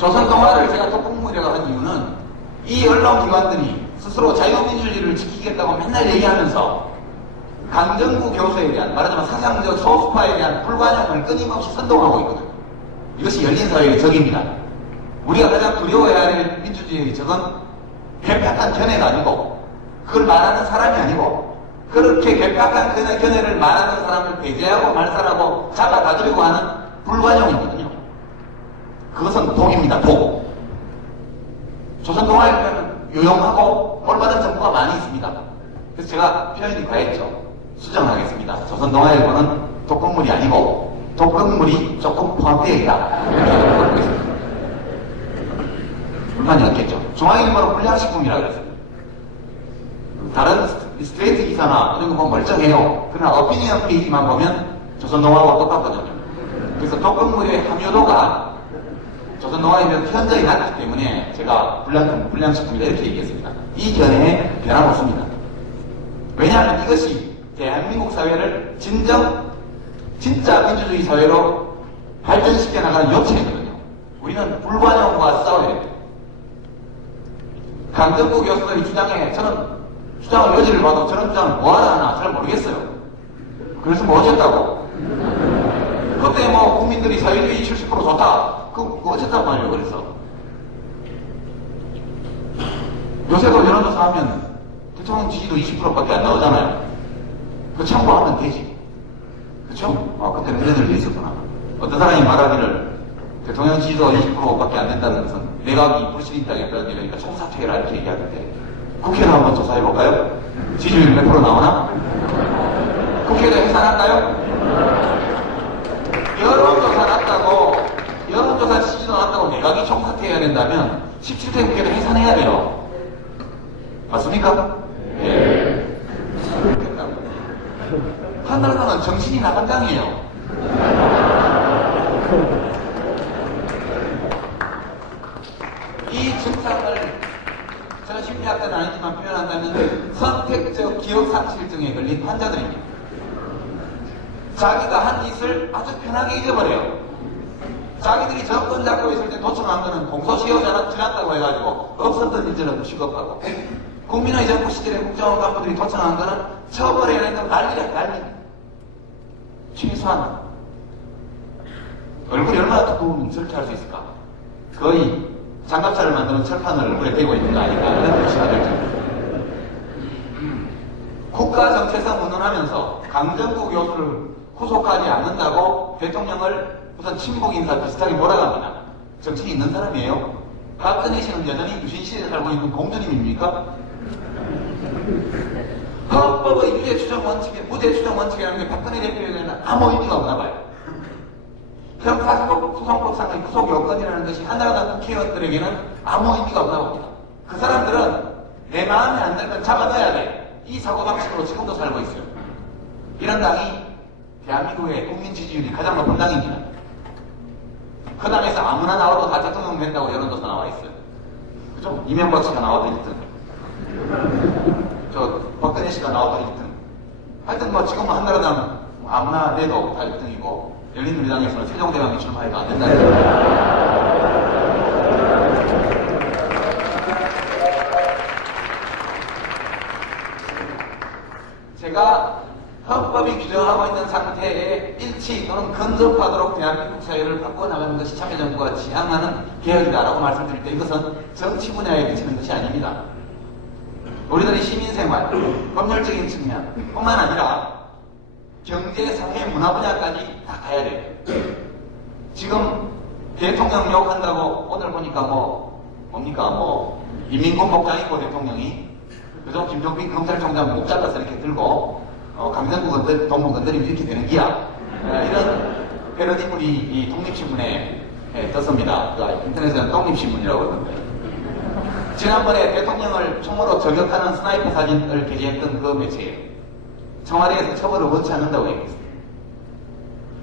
조선동화를 제가 독극물이라고 한 이유는 이 언론기관들이 스스로 자유민주주의를 지키겠다고 맨날 얘기하면서 강정구 교수에 대한, 말하자면 사상적 소수파에 대한 불관용을 끊임없이 선동하고 있거든요. 이것이 열린사회의 적입니다. 우리가 가장 두려워해야 할 민주주의의 적은 괴팍한 견해가 아니고, 그걸 말하는 사람이 아니고, 그렇게 괴팍한 견해를 말하는 사람을 배제하고 말살하고 잡아다주려고 하는 불관용이거든요. 그것은 독입니다. 독. 조선동화에 보면 유용하고 올바른 정보가 많이 있습니다. 그래서 제가 표현이 과했죠. 수정하겠습니다. 조선동아일보는 독극물이 아니고 독극물이 조금 포함되어 있다. 불만이 없겠죠. 중앙일보는 불량식품이라고 그랬어요. 다른 스트레이트 기사나 이런 거 보면 멀쩡해요. 그러나 오피니언 페이지만 보면 조선동아하고 똑같거든요. 그래서 독극물의 함유도가 조선동아일보는 현저히 낮기 때문에 제가 불량식품이다 이렇게 얘기했습니다. 이 견해에 변함없습니다. 왜냐하면 이것이 대한민국 사회를 진짜 민주주의 사회로 발전시켜 나가는 요체거든요. 우리는 불관용과 싸워야 돼요. 강정구 교수의 주장에 저는 주장을 여지를 봐도 저런 주장을 뭐하러 하나 잘 모르겠어요. 그래서 뭐 어쨌다고? 그때 뭐 국민들이 사회주의 70% 좋다. 그거 어쨌단 말이에요. 그래서 요새도 여론조사 하면 대통령 지지도 20%밖에 안 나오잖아요. 그 참고하면 되지. 그쵸? 그때는 이런 일도 있었구나. 어떤 사람이 말하기를 대통령 지지도가 20%밖에 안 된다는 것은 내각이 불신임당했다는 얘기니까 총사퇴해라 이렇게 얘기하는데 국회를 한번 조사해볼까요? 지지율 몇 프로 나오나? 국회도 해산할까요? 여론조사 지지도 났다고 내각이 총사퇴해야 된다면 17대 국회도 해산해야 돼요. 맞습니까? 네. 한나라당은 정신이 나간 당이에요. 이 증상을 저는 심리학자는 아니지만 표현한다면 선택적 기억상실증에 걸린 환자들입니다. 자기가 한 짓을 아주 편하게 잊어버려요. 자기들이 정권 잡고 있을 때 도청한 거는 공소시효 지났다고 해가지고 없었던 일처럼 취급하고, 국민의 정부 시절에 국정원 간부들이 도청한 거는 처벌해야 된다고 난리야, 난리. 최소한 얼굴이 얼마나 두꺼우면 저렇게 할 수 있을까? 거의 장갑차를 만드는 철판을 얼굴에 대고 있는 거 아닌가 이런 뜻이 될 정도. 국가 정체성 운운하면서 강정구 교수를 구속하지 않는다고 대통령을 우선 친북 인사 비슷하게 몰아갑니다. 정신이 있는 사람이에요. 박근혜 씨는 여전히 유신시대에 살고 있는 공주님입니까? 헌법의 유죄 추정 원칙에, 무죄 추정 원칙이라는 게 박근혜 대표에게는 아무 의미가 없나 봐요. 형사소송 소송법상의 구속 요건이라는 것이 한나라당 국회의원들에게는 아무 의미가 없나 봅니다. 그 사람들은 내 마음에 안 들면 잡아넣어야 돼. 이 사고방식으로 지금도 살고 있어요. 이런 당이 대한민국의 국민 지지율이 가장 높은 당입니다. 그 당에서 아무나 나와도 다 대통령 된다고 여론조사 나와 있어요. 그죠? 이명박 씨가 나와도 1등. 박근혜 씨가 나와도 1등. 하여튼 뭐 지금은 한나라당 아무나 내도 다 1등이고, 열린우리당에서는 세종대왕이 출마해도 안 된다는 거예요. 제가 헌법이 규정하고 있는 상태에 일치 또는 근접하도록 대한민국 사회를 바꿔나가는 것이 참여정부가 지향하는 개혁이다라고 말씀드릴 때 이것은 정치 분야에 그치는 것이 아닙니다. 우리들의 시민생활, 법률적인 측면 뿐만 아니라 경제, 사회, 문화 분야까지 다 가야 돼요. 지금 대통령 욕한다고 오늘 보니까 뭡니까 인민군 복장이고 대통령이, 그죠? 김종빈 검찰총장 목 잘라서 이렇게 들고 강정구 동문 건드리면 이렇게 되는 기야. 이런 패러디물이 이 독립신문에 떴습니다. 인터넷에는 독립신문이라고 그러는데, 지난번에 대통령을 총으로 저격하는 스나이퍼 사진을 게재했던 그 매체예요. 청와대에서 처벌을 원치 않는다고 얘기했습니다.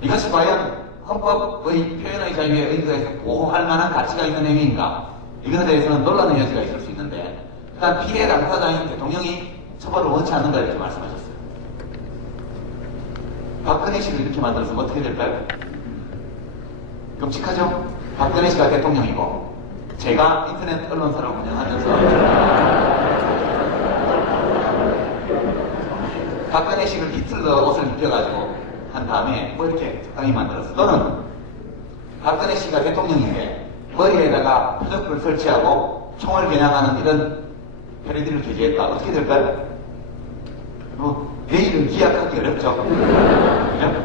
이것이 과연 헌법의 표현의 자유에 의거해서 보호할 만한 가치가 있는 행위인가? 이것에 대해서는 논란의 여지가 있을 수 있는데, 일단 피해 당사자인 대통령이 처벌을 원치 않는다 이렇게 말씀하셨어요. 박근혜 씨를 이렇게 만들었으면 어떻게 될까요? 끔찍하죠? 박근혜 씨가 대통령이고 제가 인터넷 언론사를 운영하면서 박근혜 씨를 히틀러 옷을 입혀가지고 한 다음에 뭐 이렇게 적당히 만들었어. 또는 박근혜 씨가 대통령인데 머리에다가 표적을 설치하고 총을 겨냥하는 이런 패러디를 게재했다. 어떻게 될까요? 뭐 내일은 기약하기 어렵죠. 그죠?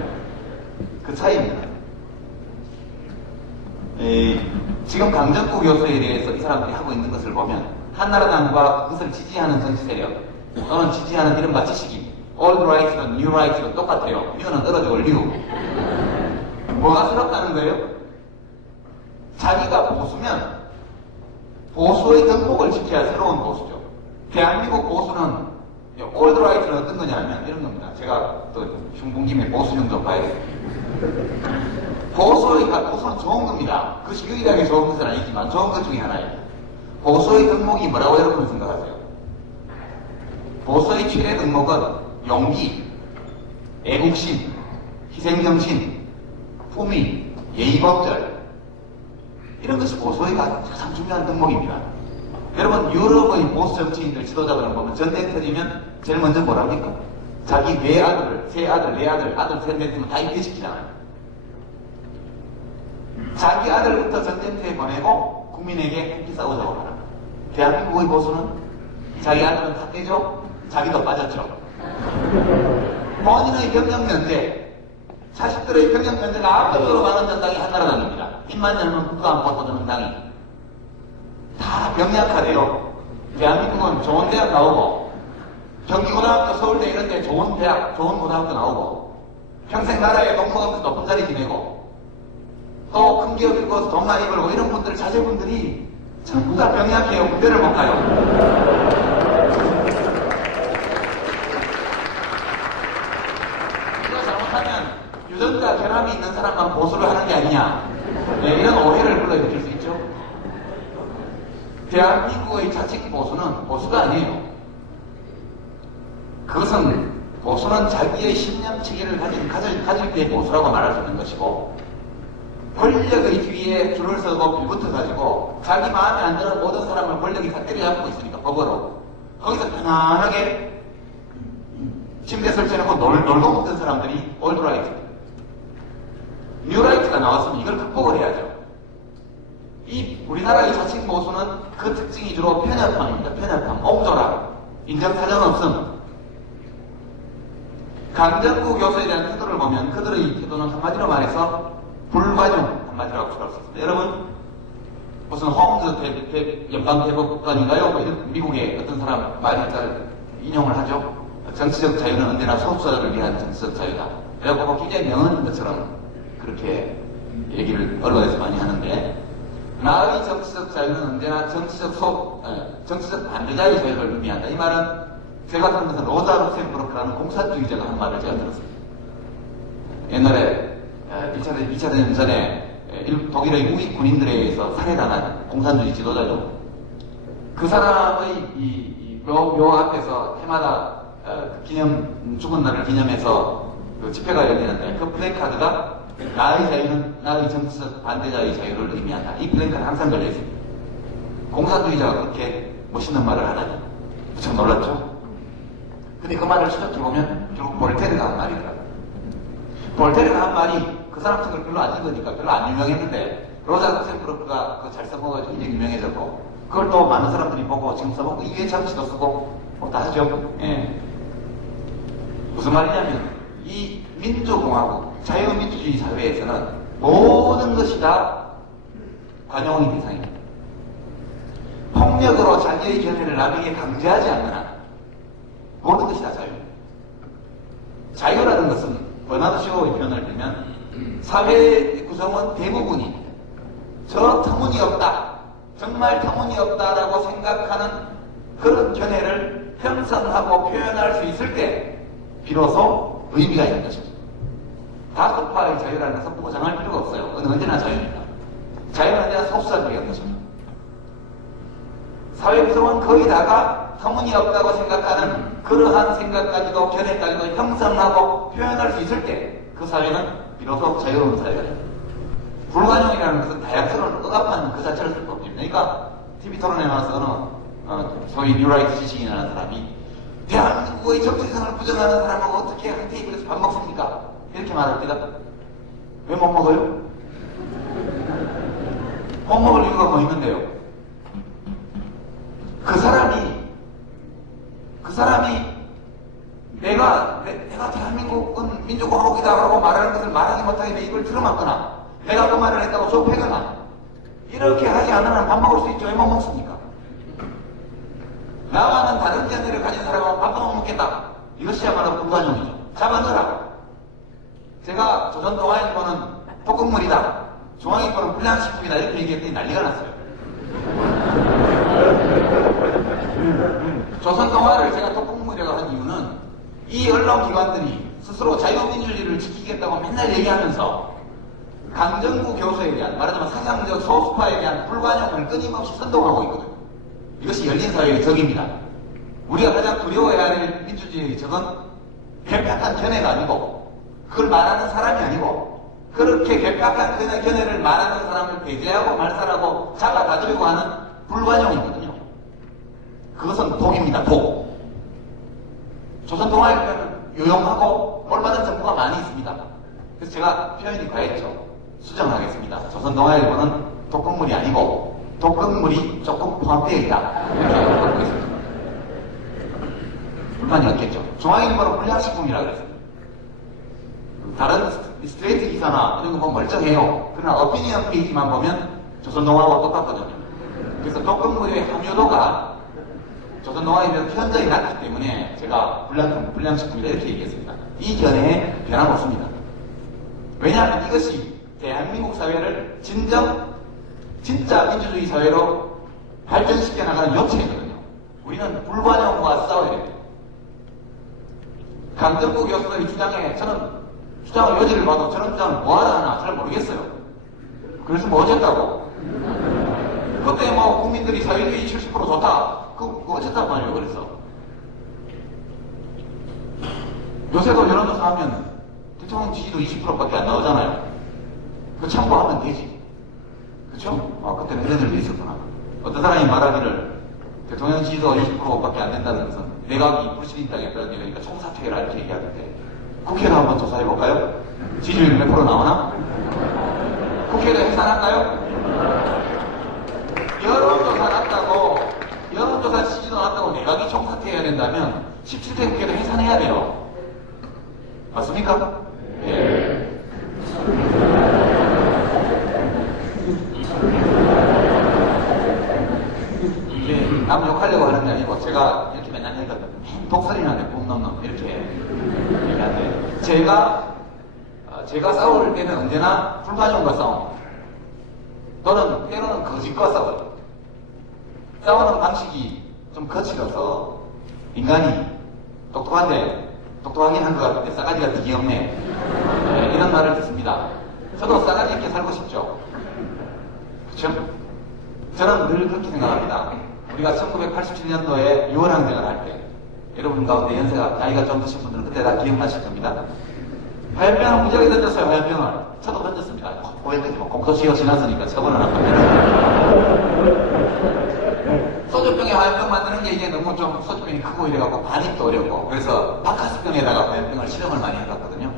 그 차이입니다. 지금 강정구 교수에 대해서 이 사람들이 하고 있는 것을 보면 한나라당과 그것을 지지하는 정치 세력 또는 지지하는 이른바 지식인 old rights든 new rights든 똑같아요. new는 떨어지고 new. 뭐가 새롭다는 거예요? 자기가 보수면 보수의 덕목을 지켜야 새로운 보수죠. 대한민국 보수는 old rights는 어떤 거냐면 이런 겁니다. 제가 또 흉bun김에 보수형 좀 봐야겠어요. 보수는 좋은 겁니다. 그것이 유일하게 좋은 것은 아니지만 좋은 것 중에 하나예요. 보수의 덕목이 뭐라고 여러분 생각하세요? 보수의 최대 덕목은 용기, 애국심, 희생정신, 품위, 예의범절 이런 것이 보수의 가장 중요한 덕목입니다. 여러분 유럽의 보수 정치인들 지도자들을 보면 전쟁터리면 제일 먼저 뭐랍니까? 자기 외아들을, 새아들, 내아들, 아들 셋 넷이면 다 입대시키잖아요. 자기 아들부터 전쟁터에 보내고 국민에게 함께 싸우자고 하라. 대한민국의 보수는 자기 아들은 다 떼죠? 자기도 빠졌죠. 본인의 병력면제, 자식들의 병력면제가 압도적으로 많은 정당이 한나라당입니다. 입만 열면 국가 안 바꿔 정당이 다 병약하대요. 대한민국은 좋은 대학 나오고 경기고등학교, 서울대 이런 데 좋은 대학, 좋은 고등학교 나오고 평생 나라에 동무하면서 높은 자리 지내고 또 큰 기업 일궈서 돈 많이 벌고 이런 분들, 자제분들이 전부 다 병약해요. 군대를 못 가요. 이거 잘못하면 유전자 결함이 있는 사람만 보수를 하는 게 아니냐. 네, 이런 오해를 불러일으킬 수 있죠. 대한민국의 자식 보수는 보수가 아니에요. 그것은 보수는 자기의 신념 체계를 가질 때 보수라고 말할 수 있는 것이고 권력의 뒤에 줄을 서고 빌붙어가지고 자기 마음에 안 드는 모든 사람을 권력이 다 때려잡고 있으니까 법으로 거기서 편안하게 침대 설치해놓고 놀고 먹던 사람들이 올드라이트, 뉴라이트가 나왔으면 이걸 극복을 해야죠. 이 우리나라의 자칭 보수는 그 특징이 주로 편협함입니다. 편협함, 옹졸함, 인정사정 없음. 강정구 교수에 대한 태도를 보면 그들의 태도는 한마디로 말해서 불관용 한마디로 표현할 수 있습니다. 여러분 무슨 홈즈 연방대법관인가요? 뭐 미국의 어떤 사람 말을 인용을 하죠. 정치적 자유는 언제나 소수자를 위한 정치적 자유다. 그래갖고 굉장히 명언인 것처럼 그렇게 얘기를 언론에서 많이 하는데 나의 정치적 자유는 언제나 정치적 반대자의 자유를 의미한다. 이 말은 제가 들은 것은 로자 루셈부르크라는 공산주의자가 한 말을 제가 들었습니다. 옛날에 2차 대전 전에 독일의 우익 군인들에 의해서 살해당한 공산주의 지도자죠. 그 사람의 묘 앞에서 해마다 죽은 날을 기념해서 그 집회가 열리는데 그 플래카드가 나의 자유는 나의 정치적 반대자의 자유를 의미한다. 이 플래카드 항상 걸려 있습니다. 공산주의자가 그렇게 멋있는 말을 하다니 참 놀랐죠. 근데 그 말을 추적해보면 결국 볼테르가 한 말이더라고요. 볼테르가 한 말이 그 사람 책을 별로 안 읽으니까 별로 안 유명했는데 로자 루셈부르크가 잘 써먹어가지고 굉장히 유명해졌고 그걸 또 많은 사람들이 보고 지금 써먹고 이외에 잠시도 쓰고 뭐 다 하죠. 예. 무슨 말이냐면 이 민주공화국, 자유민주주의 사회에서는 모든 것이 다 관용의 대상입니다. 폭력으로 자기의 견해를 남에게 강제하지 않는 한 모든 것이 다 자유입니다. 자유라는 것은 버나드 쇼의 표현을 들면 사회의 구성원 대부분이 저 터무니없다, 정말 터무니없다라고 생각하는 그런 견해를 형성하고 표현할 수 있을 때 비로소 의미가 있는 것입니다. 다수파의 자유라는 것은 보장할 필요가 없어요. 언제나 자유입니다. 자유는 언제나 소수자를 위한 것입니다. 사회 구성원 거의 다가 터무니없다고 생각하는 그러한 생각까지도 견해까지도 형성하고 표현할 수 있을 때 그 사회는 비로소 자유로운 사회가 됩니다. 불관용이라는 것은 다양성을 억압하는 그 자체를 쓸 겁니다. 그러니까 TV 토론에 나와서 소위 뉴라이트 지식인이라는 사람이 대한민국의 정체성을 부정하는 사람하고 어떻게 한 테이블에서 밥 먹습니까? 이렇게 말할 때가 왜 못 먹어요? 못 먹을 이유가 뭐 있는데요? 그 사람이 내가 대한민국은 민주공화국이다 라고 말하는 것을 말하지 못하게 내 입을 틀어막거나 내가 그 말을 했다고 좁혀거나 이렇게 하지 않으면 밥 먹을 수 있죠. 왜 못 먹습니까? 나와는 다른 견해를 가진 사람하고 밥도 못 먹겠다. 이것이야말로 불관용이죠. 잡아넣으라. 제가 조선 동아일보는 독극물이다. 중앙일보는 불량식품이다. 이렇게 얘기했더니 난리가 났어요. 조선 동아를 제가 독극물이라고 한 이유는 이 언론기관들이 스스로 자유민주주의를 지키겠다고 맨날 얘기하면서 강정구 교수에 대한 말하자면 사상적 소수파에 대한 불관용을 끊임없이 선동하고 있거든요. 이것이 열린사회의 적입니다. 우리가 가장 두려워해야 할 민주주의의 적은 객박한 견해가 아니고 그걸 말하는 사람이 아니고 그렇게 객박한 견해를 말하는 사람을 배제하고 말살하고 잡아다주려고 하는 불관용이거든요. 그것은 독입니다. 독. 조선 동아일보는 유용하고 올바른 정보가 많이 있습니다. 그래서 제가 표현이 과했죠. 수정하겠습니다. 조선 동아일보는 독극물이 아니고 독극물이 조금 포함되어 있다. 이렇게 하고 있습니다. 불만이 없겠죠. 중앙일보는 불량식품이라고 그랬습니다. 다른 스트레이트 기사나 이런 거 보면 멀쩡해요. 그러나 어피니언 페이지만 보면 조선 동아하고 똑같거든요. 그래서 독극물의 함유도가 조선 동아일보는 현저히 낮기 때문에 제가 불량식품이다 이렇게 얘기했습니다. 이 견해에 변함없습니다. 왜냐하면 이것이 대한민국 사회를 진짜 민주주의 사회로 발전시켜 나가는 역체이거든요. 우리는 불관용과 싸워야 됩니다. 강정구 교수의 주장에 저는 주장의 여지를 봐도 저런 주장을 뭐하러 하나 잘 모르겠어요. 그래서 뭐 어쨌다고? 그때 뭐 국민들이 사회주의 70% 좋다. 그거 어쨌단 말이에요. 그래서 요새도 여론조사 하면 대통령 지지도 20%밖에 안 나오잖아요. 그거 참고하면 되지. 그쵸? 그때는 이런 일도 있었구나. 어떤 사람이 말하기를 대통령 지지도 20%밖에 안 된다는 것은 내각이 불신인당했다는 얘기니까 총사퇴해라 이렇게 얘기하는데 국회를 한번 조사해볼까요? 지지율 몇 프로 나오나? 국회를 해산할까요? 여론조사 지지도 났다고 내각이 총사퇴해야 된다면 17대 국회도 해산해야 돼요. 맞습니까? 네. 이게 남 욕하려고 하는 게 아니고 제가 이렇게 맨날 하니까 독설이나 내뿜 넘넘 이렇게 얘기하는데 제가 싸울 때는 언제나 불관용과 싸움 또는 때로는 거짓과 싸워요. 싸우는 방식이 좀 거칠어서 인간이 똑똑하긴 한 것 같은데 싸가지가 되게 없네. 이런 말을 듣습니다. 저도 싸가지 있게 살고 싶죠. 그쵸? 저는 늘 그렇게 생각합니다. 우리가 1987년도에 6월 항쟁을 할 때 여러분 가운데 연세가 나이가 좀 드신 분들은 그때 다 기억나실 겁니다. 화염병을 무지하게 던졌어요. 화염병을. 저도 던졌습니다. 고백까지 공소시효 지났으니까 처벌은 안 받겠어요. 소주병에 화염병 만드는 게 이게 너무 좀 소주병이 크고 이래갖고 반입도 어렵고 그래서 바카스병에다가 화염병을 실험을 많이 해봤거든요.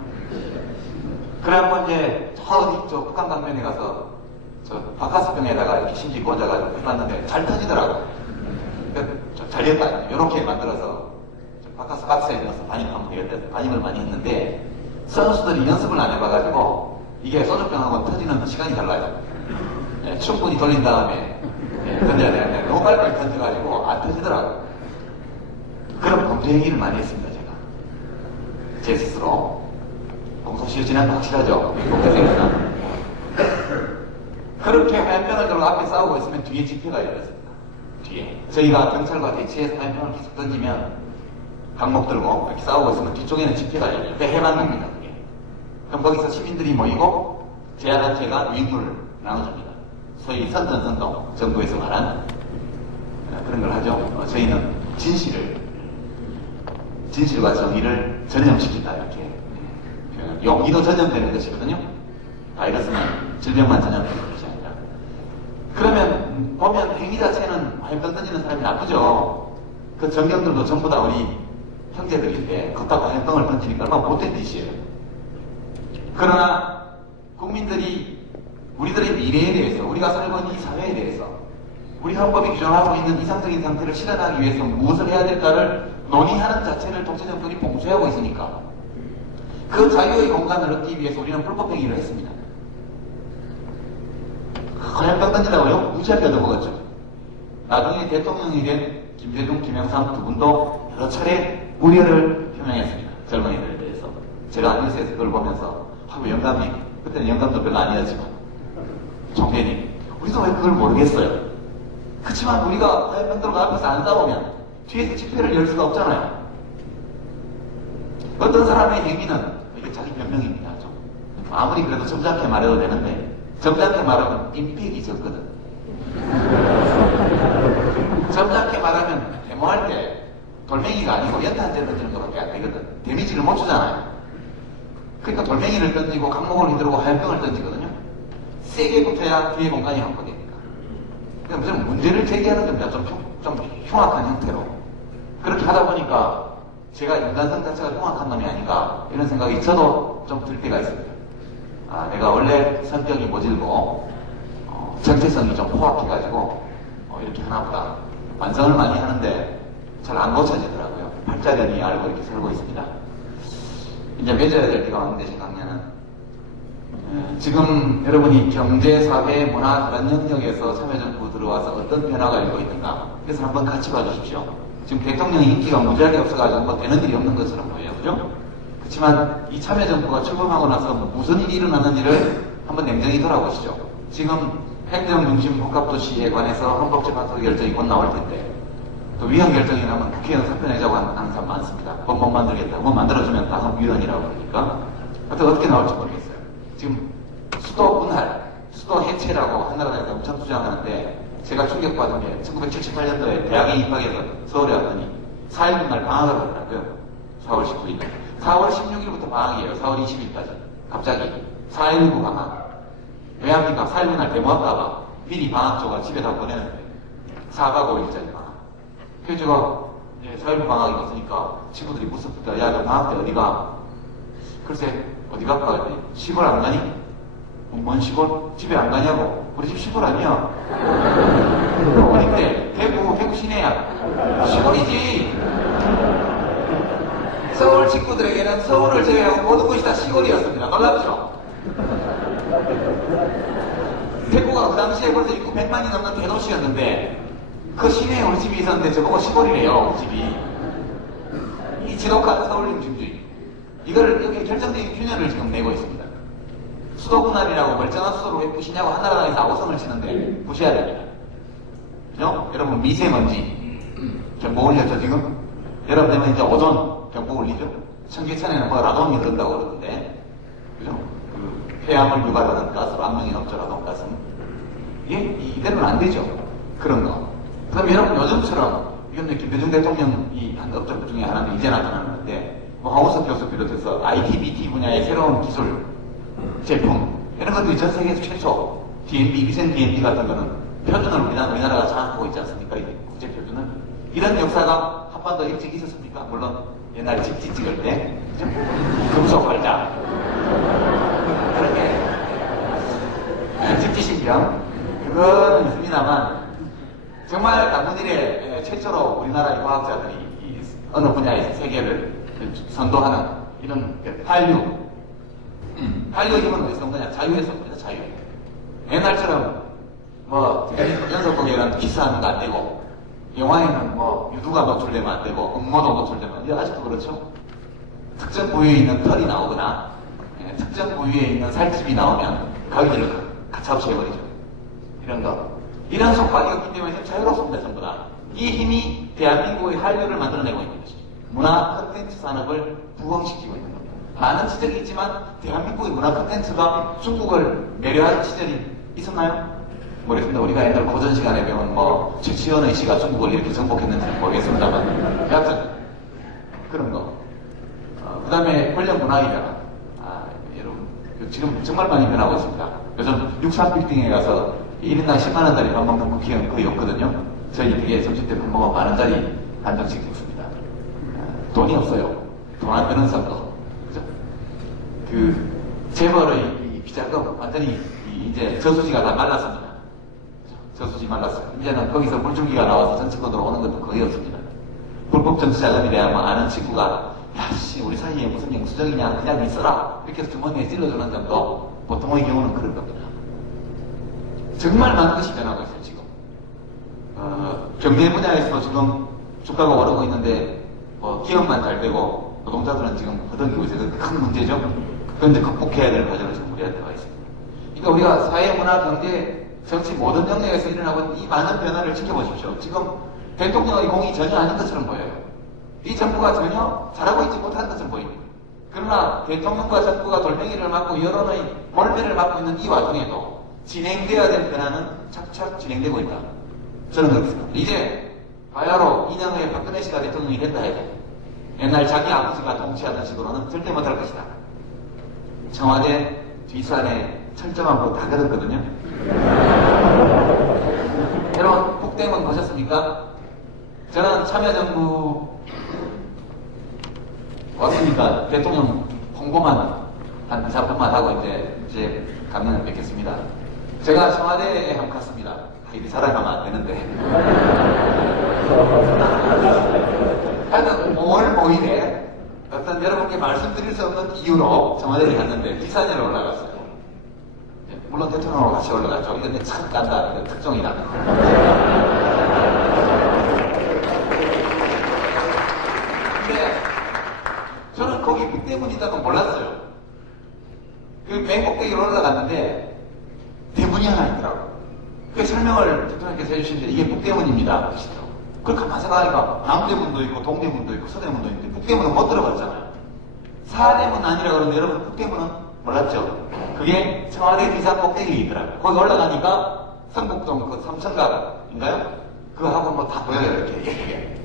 그래갖고 이제 저 북한 방면에 가서 저 바카스병에다가 이렇게 심지 꽂아가지고 해봤는데 잘 터지더라고. 잘 됐다. 이렇게 만들어서 바카스 박스에 넣어서 반입하면 되겠다. 반입을 많이 했는데 선수들이 연습을 안 해봐가지고 이게 소주병하고 터지는 시간이 달라요. 충분히 돌린 다음에 던져야 되는데 너무 빨리빨리 던져가지고 안 터지더라고. 그런 범죄 행위를 많이 했습니다. 제가 제 스스로 공소시효 지난 거 확실하죠? 공소시효나 그렇게 화염병을 들고 앞에 싸우고 있으면 뒤에 집회가 열렸습니다. 뒤에 저희가 경찰과 대치해서 화염병을 계속 던지면 강목 들고 이렇게 싸우고 있으면 뒤쪽에는 집회가 열려요. 해만 겁니다. 그게. 그럼 거기서 시민들이 모이고 제야단체가 유인물을 나눠줍니다. 소위 선전선동, 정부에서 말한 그런 걸 하죠. 저희는 진실과 정의를 전염시킨다 이렇게 용기도 전염되는 것이거든요. 바이러스는 질병만 전염되는 것이 아니라. 그러면 보면 행위 자체는 화염병 던지는 사람이 나쁘죠. 그 전경들도 전부 다 우리 형제들인데 걷다가 화염병을 던지니까 얼마나 못된 짓이에요. 그러나 국민들이 우리들의 미래에 대해서, 우리가 살고 있는 이 사회에 대해서, 우리 헌법이 규정하고 있는 이상적인 상태를 실현하기 위해서 무엇을 해야 될까를 논의하는 자체를 독재정권이 봉쇄하고 있으니까 그 자유의 공간을 얻기 위해서 우리는 불법행위를 했습니다. 화염병 던지라고요? 무지하게 얻어먹었죠. 나중에 대통령이 된 김대중, 김영삼 두 분도 여러 차례 우려를 표명했습니다. 젊은이들에 대해서. 제가 뉴스에서 그걸 보면서 하고 영감님, 그때는 영감도 별로 아니었지만 총재님, 우리도 왜 그걸 모르겠어요. 그렇지만 우리가 화염병들과 앞에서 안 싸우면 뒤에서 집회를 열 수가 없잖아요. 어떤 사람의 행위는 이게 자기 변명입니다. 좀. 아무리 그래도 점잖게 말해도 되는데 점잖게 말하면 임팩이 적거든. 점잖게 말하면 데모할 때 돌멩이가 아니고 연탄재 던지는 것밖에 안 되거든. 데미지를 못 주잖아요. 그러니까 돌멩이를 던지고 강목을 휘두르고 화염병을 던지거든요. 세게 붙어야 뒤에 공간이 확보되니까. 그러니까 무슨 문제를 제기하는 겁니다. 좀 흉악한 형태로. 그렇게 하다 보니까 제가 인간성 자체가 흉악한 놈이 아닌가 이런 생각이 저도 좀 들 때가 있습니다. 아, 내가 원래 성격이 모질고 정체성이 좀 포악해가지고 이렇게 하나보다 반성을 많이 하는데 잘 안 고쳐지더라고요. 팔자련이 알고 이렇게 살고 있습니다. 이제 맺어야 될 때가 왔는데 제 강연은 지금 여러분이 경제, 사회, 문화 다른 영역에서 참여정부 들어와서 어떤 변화가 일고 있는가 그래서 한번 같이 봐주십시오. 지금 대통령의 인기가 무지하게 없어가지고 뭐 되는 일이 없는 것처럼 보여요. 그죠? 그렇지만 이 참여정부가 출범하고 나서 무슨 일이 일어났는지를 한번 냉정히 돌아보시죠. 지금 행정중심 복합도시에 관해서 헌법재판소 결정이 곧 나올 텐데 또 위헌 결정이 나면 국회의원 사표 내자고 하는 사람 많습니다. 법 못 만들겠다. 뭐 만들어주면 다 위헌이라고 그러니까 하여튼 어떻게 나올지 모르겠어요. 지금 수도 분할, 수도 해체라고 한나라당에서 엄청 주장하는데 제가 충격받은 게 1978년도에 대학에 입학해서 서울에 왔더니 4일 날 방학을 하더라고요. 4월 19일. 4월 16일부터 방학이에요. 4월 20일까지. 갑자기 4.19 방학. 왜 합니까? 4일 날 데모할까봐 미리 방학 줘가 집에 다 보내는데 4박 5일짜리 방학. 그래서 제가 4.19 방학이 왔으니까 친구들이 무섭다. 야, 너 방학 때 어디 가? 글쎄 어디 갈까? 시골 안 가니? 뭔 시골? 집에 안 가냐고? 우리 집 시골 아니야. 어딘데? 대구 시내야. 시골이지. 서울 친구들에게는 서울을 제외하고 모든 곳이 다 시골이었습니다. 놀랍죠? 대구가 그 당시에 벌써 인구 100만이 넘는 대도시였는데 그 시내에 우리 집이 있었는데 저보고 시골이래요. 우리 집이. 이 지독한 서울 중심주의. 이거를 여기 결정적인 균열을 지금 내고 있습니다. 수도 분할이라고 멀쩡한 수도를 왜 부시냐고 한나라당에서 아우성을 치는데 부셔야 됩니다. 그죠? 여러분 미세먼지 경보 올렸죠 지금? 여러분 되면 이제 오존 경보 올리죠? 청계천에는 뭐 라돈이 흐른다고 그러던데 그죠? 그 폐암을 유발하는 가스로 악명이 높죠 라돈가스는. 이게 이대로는 안 되죠. 그런 거. 그 다음에 여러분 요즘처럼 이건 김대중 대통령이 한 업적 중에 하나는 이제 나타났는데 뭐 하우스 교수 비롯해서 IT, BT 분야의 새로운 기술, 제품 이런 것들이 전 세계에서 최초 DNB, 위생 DNB 같은 거는 표준을 우리나라가 장악하고 있지 않습니까? 국제 표준을. 이런 역사가 한 번 더 일찍 있었습니까? 물론 옛날에 집지 찍을 때 그죠? 금속 활자 그렇게 집지 신경 그거는 있습니다만 정말 남은 일에 최초로 우리나라의 과학자들이 이 어느 분야에서 세계를 선도하는 이런 한류. 한류 힘은 어디서 온 거냐? 자유에서 온 거죠, 자유. 옛날처럼 뭐 연속곡에는 키스하는 거 안 되고 영화에는 뭐 유두가 노출되면 안 되고 음모도 노출되면 안 되고 아직도 그렇죠? 특정 부위에 있는 털이 나오거나 특정 부위에 있는 살집이 나오면 가위질을 가차없이 해버리죠. 이런 거. 이런 속박이었기 때문에 자유롭습니다, 전부 다. 이 힘이 대한민국의 한류를 만들어내고 있는 것이죠. 문화 콘텐츠 산업을 부흥시키고 있는 겁니다. 많은 지적이 있지만 대한민국의 문화 콘텐츠가 중국을 매료하는 시절이 있었나요? 모르겠습니다. 우리가 옛날 고전 시간에 배운 뭐 최치원의 시가 중국을 이렇게 정복했는지는 모르겠습니다만 여하튼 그런 거. 그 다음에 권력 문화이잖아. 여러분 지금 정말 많이 변하고 있습니다. 요즘 63빌딩에 가서 1인당 10만원짜리 밥 먹는 국회의원 거의 없거든요. 저희 되게 점심 때 밥 먹어 만원짜리 한정식 먹습니다. 돈이 없어요. 돈 안 드는 사람도. 그죠? 재벌의 이 비자금 완전히 이제 저수지가 다 말랐습니다. 저수지 말랐어요. 이제는 거기서 물줄기가 나와서 정치권으로 오는 것도 거의 없습니다. 불법 정치자금에 대한 뭐 아는 친구가 야씨 우리 사이에 무슨 영수증이냐 그냥 있어라 이렇게 해서 주머니에 찔러주는 정도 보통의 경우는 그런 겁니다. 정말 많은 것이 변하고 있어요 지금. 경제 분야에서도 지금 주가가 오르고 있는데 기업만 잘 되고 노동자들은 지금 허덕이고 있어요. 큰 문제죠. 그런데 극복해야 될 과정을 지금 우리한테 와 있습니다. 그러니까 우리가 사회, 문화, 경제, 정치 모든 영역에서 일어나고 있는 이 많은 변화를 지켜보십시오. 지금 대통령의 공이 전혀 아닌 것처럼 보여요. 이 정부가 전혀 잘하고 있지 못한 것처럼 보입니다. 그러나 대통령과 정부가 돌멩이를 맞고 여론의 몰매를 맞고 있는 이 와중에도 진행되어야 될 변화는 착착 진행되고 있다. 저는 그렇게 생각합니다. 이제 바야로 2년 후에 박근혜 씨가 대통령이 된다 해도 옛날 자기 아버지가 통치하던 식으로는 절대 못할 것이다. 청와대 뒷산에 철저한 거 다 그렸거든요. 여러분 북대문 보셨습니까? 저는 참여정부 왔으니까 대통령 홍보만 한 2, 3분만 하고 이제 가면을 뵙겠습니다. 제가 청와대에 한번 갔습니다. 이리 살아가면 안 되는데. 하여튼 5월 5일에 어떤 여러분께 말씀드릴 수 없는 이유로 청와대를 갔는데 비산에 올라갔어요. 물론 대통령으로 같이 올라갔죠. 이건 참 깐다. 이건 특종이다. 근데 저는 거기 북대문이 있다고 몰랐어요. 그 맨 꼭대기로 올라갔는데 대문이 하나 있더라고. 그 설명을 대통령께서 해주시는데 이게 북대문입니다. 그러시더라고. 그걸 가만 생각하니까 남대문도 있고 동대문도 있고 서대문도 있는데 북대문은 못 들어갔잖아요. 사대문 아니라 그러는데 여러분 북대문은 몰랐죠? 그게 청와대 비상 꼭대기에 있더라고요. 거기 올라가니까 성북동 그 삼천각인가요? 그거하고 뭐 다 보여요. 이렇게 예쁘게.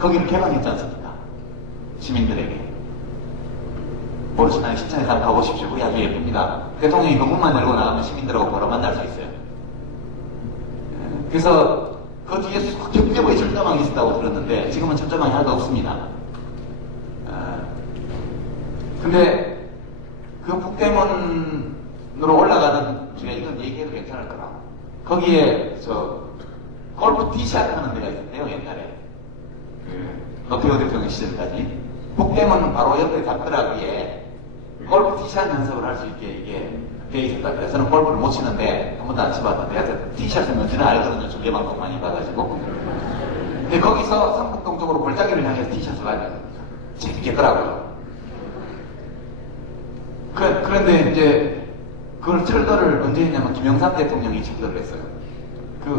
거기를 개방했지 않습니까? 시민들에게. 모르시나요? 신천에 한번 가보십시오. 거기 아주 예쁩니다. 대통령이 그 문만 열고 나가면 시민들하고 바로 만날 수 있어요. 그래서 그 뒤에 겹겹이 철조망이 있었다고 들었는데 지금은 철조망이 하나도 없습니다. 근데 그 북대문으로 올라가는 중에 이건 얘기해도 괜찮을 거라. 거기에 골프 티샷 하는 데가 있었대요 옛날에. 노태우 대통령 시절까지. 북대문 바로 옆에 담벼락위에 골프 티샷 연습을 할 수 있게 이게 돼 있었다. 그래서 저는 골프를 못 치는데 한 번도 안 쳐봤는데 하여튼 티샷은 뭔지는 알거든요. 중계방송 많이 봐가지고. 근데 거기서 성북동 쪽으로 골짜기를 향해서 티샷을 하는 겁니다. 재밌겠더라고요. 그런데 이제 그걸 철거를 언제 했냐면 김영삼 대통령이 철거를 했어요.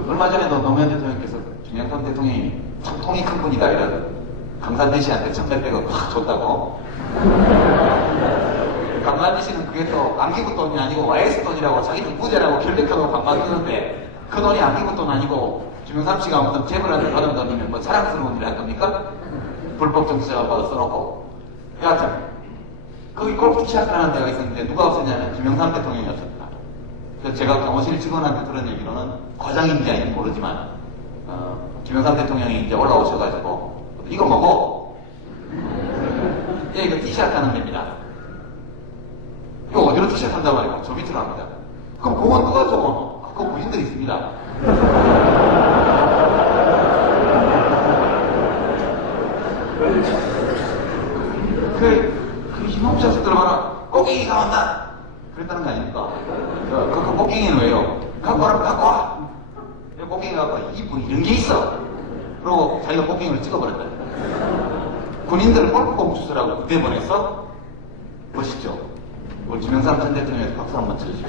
얼마 전에도 노무현 대통령께서 김영삼 대통령이 참 통이 큰 분이다 이런 강산대 씨한테 1,100백억 확 줬다고. 강산대 씨는 그게 또 안기부 돈이 아니고 YS 돈이라고 자기는 부자라고 결백해놓고 반박했는데 그 돈이 안기부 돈 아니고 김영삼 씨가 무슨 재벌한테 받은 돈이면 뭐 자랑스러운 일을 할 겁니까? 불법 정치자가 받아 써놓고. 여하튼 거기 골프 티샷 하는 데가 있었는데 누가 없었냐면 김영삼 대통령이었습니다. 그래서 제가 경호실 직원한테 들은 얘기로는 과장인지 아닌지 모르지만 김영삼 대통령이 이제 올라오셔가지고 이거 먹어. 예, 이거 티샷 하는 데입니다. 이거 어디로 티샷 한다고 하니까 저 밑으로 합니다. 그럼 그건 누가 적어? 그거 부인들이 있습니다. 그 희망자식들 봐라. 꼭갱이가 왔다. 그랬다는 거 아닙니까? 그 꼭갱이는 왜요? 갖고 와라, 갖고 와. 꼭갱이 갖고 와. 뭐 이런 게 있어. 그러고 자기가 꼭갱이를 찍어버렸다. 군인들을 골프공 주스라고 그때 보냈어? 멋있죠? 우리 김영삼 전 대통령에서 박수 한번 쳐주십시오.